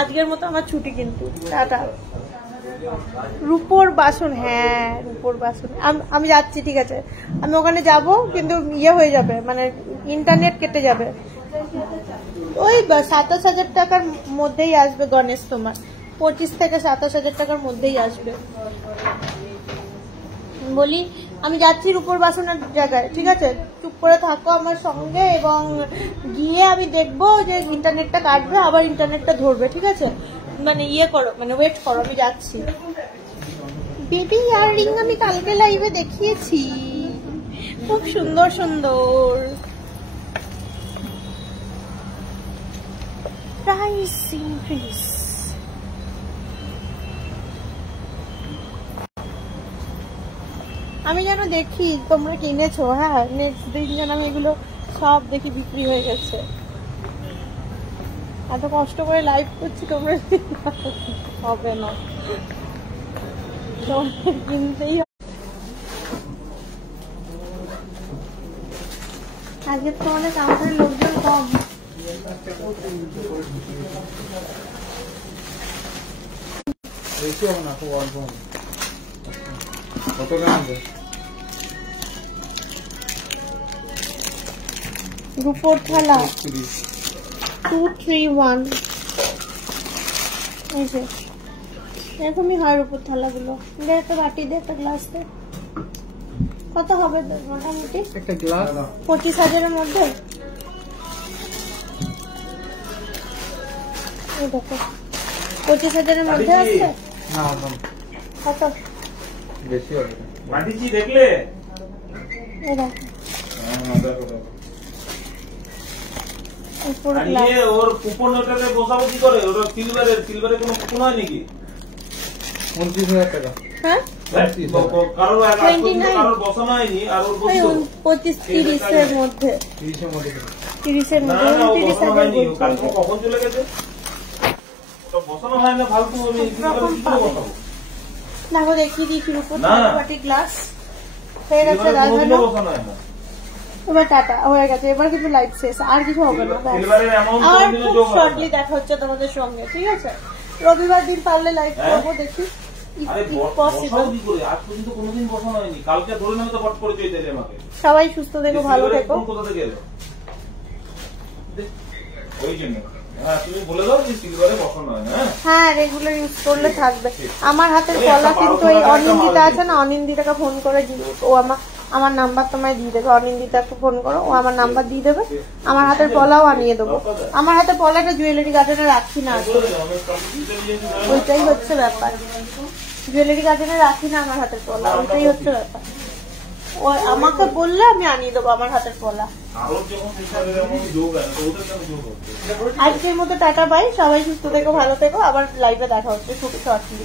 আজকের মতো আমার ছুটি কিন্তু, টাটা। রূপোর বাসন, হ্যাঁ রূপোর বাসন, আমি যাচ্ছি, ঠিক আছে। আমি ওখানে যাব কিন্তু ইয়ে হয়ে যাবে, মানে ইন্টারনেট কেটে যাবে। ওই 27,000 টাকার মধ্যেই আসবে গণেশ, তোমার 25 থেকে 27,000 টাকার মধ্যেই আসবে। বলি আমি যাচ্ছি রূপোর বাসনের জায়গায়, ঠিক আছে? চুপ করে থাকো আমার সঙ্গে, এবং গিয়ে আমি দেখবো যে ইন্টারনেটটা কাটবে, আবার ইন্টারনেটটা ধরবে, ঠিক আছে? মানে ইয়ে করো, মানে ওয়েট করো, আমি যাচ্ছি। বেবি ইয়াররিং আমি কালকে লাইভে দেখিয়েছি, খুব সুন্দর সুন্দর। Price increase. আমি যেন দেখি তোমরা কিনেছো, হ্যাঁ নেক্সট দিন যেন আমি এগুলো সব দেখি বিক্রি হয়ে গেছে। এত কষ্ট করে লাইভ করছি, তোমরা হবে না, কিনতেই আজকে তোমাদের কাউন্টারের লোকজন কম। রূপোর থালা 231, এই যে এরকমই হয় রূপোর থালাগুলো। দে একটা বাটি, দে একটা গ্লাস, দে। কত হবে মোটামুটি? একটা গ্লাস 25,000-এর মধ্যে। এই দেখো 25,000-এর মধ্যে আছে। কত বেশি হবে? বাটি কি দেখলে? এই দেখো, ওর কুপন ওটাতে বসাবো কি করে? ওটা সিলভারের কোনো কুপন হয় নাকি? 29,000 টাকা। হ্যাঁ কারোর 29 কারোর বসানো হয়নি আর ওর ওই বসলো 25-30 এর মধ্যে 30 এর না মধ্যে না ও 29 বসানো হাজার হয়নি ও বলছে। কালকে কখন চলে গেছে ওটা বসানো হয় না ফালতু আমি কি করে রকম পাবে। বসাবো দেখো দেখিয়ে দিয়েছি উপর না। বাটি গ্লাস হয়ে গেছে সিলভারে রাজধানী কোনোদিনও বসানো হয় না এবার টাটা হয়ে গেছে এবার কিন্তু লাইভ শেষ আর কিছু হবে না ব্যাস। সিলভারের অ্যামাউন্ট আর কোনোদিনও খুব যোগ হয় শর্টলি না দেখা হচ্ছে তোমাদের সঙ্গে ঠিক আছে রবিবার দিন পারলে লাইভ হ্যাঁ। করবো দেখি আরে পসিবল বসাও কি করে আজ পর্যন্ত কোনোদিন বসানো হয়নি কালকে ধরে নেবে তো ফট করে দিয়ে দিলে আমাকে সবাই সুস্থ থেকো ভালো থেকো কোথা থেকে এলো ওই জন্য হ্যাঁ তুমি বলে দাও যে সিলভারে বসানো হয় না হ্যাঁ হ্যাঁ রেগুলার ইউজ করলে থাকবে আমার হাতের কলা কিন্তু এই অনিন্দিতা আছে না অনিন্দিতাকে ফোন করে দিও ও আমার নাম্বার তোমায় দিয়ে দেবে অনিন্দিতাকে ফোন করো ও আমার নাম্বার দিয়ে দেবে আমার হাতের পলাও আনিয়ে দেবো আমার হাতে পলাটা জুয়েলারি গার্ডেনে রাখছি না বলে দাও আমি কম্পিউটার ওইটাই হচ্ছে ব্যাপার জুয়েলারি গার্ডেনে রাখি না আমার হাতের পলা ওইটাই হচ্ছে ব্যাপার ও আমাকে বললে আমি আনিয়ে দেবো আমার হাতের পলা আরো যখন সিলভারের অ্যামাউন্ট যোগ হয় তো ওদের কেন যোগ হচ্ছে আজকের মতো টাটা বাই সবাই সুস্থ থেকো ভালো থেকো আবার লাইভে দেখা হচ্ছে খুব শর্টলি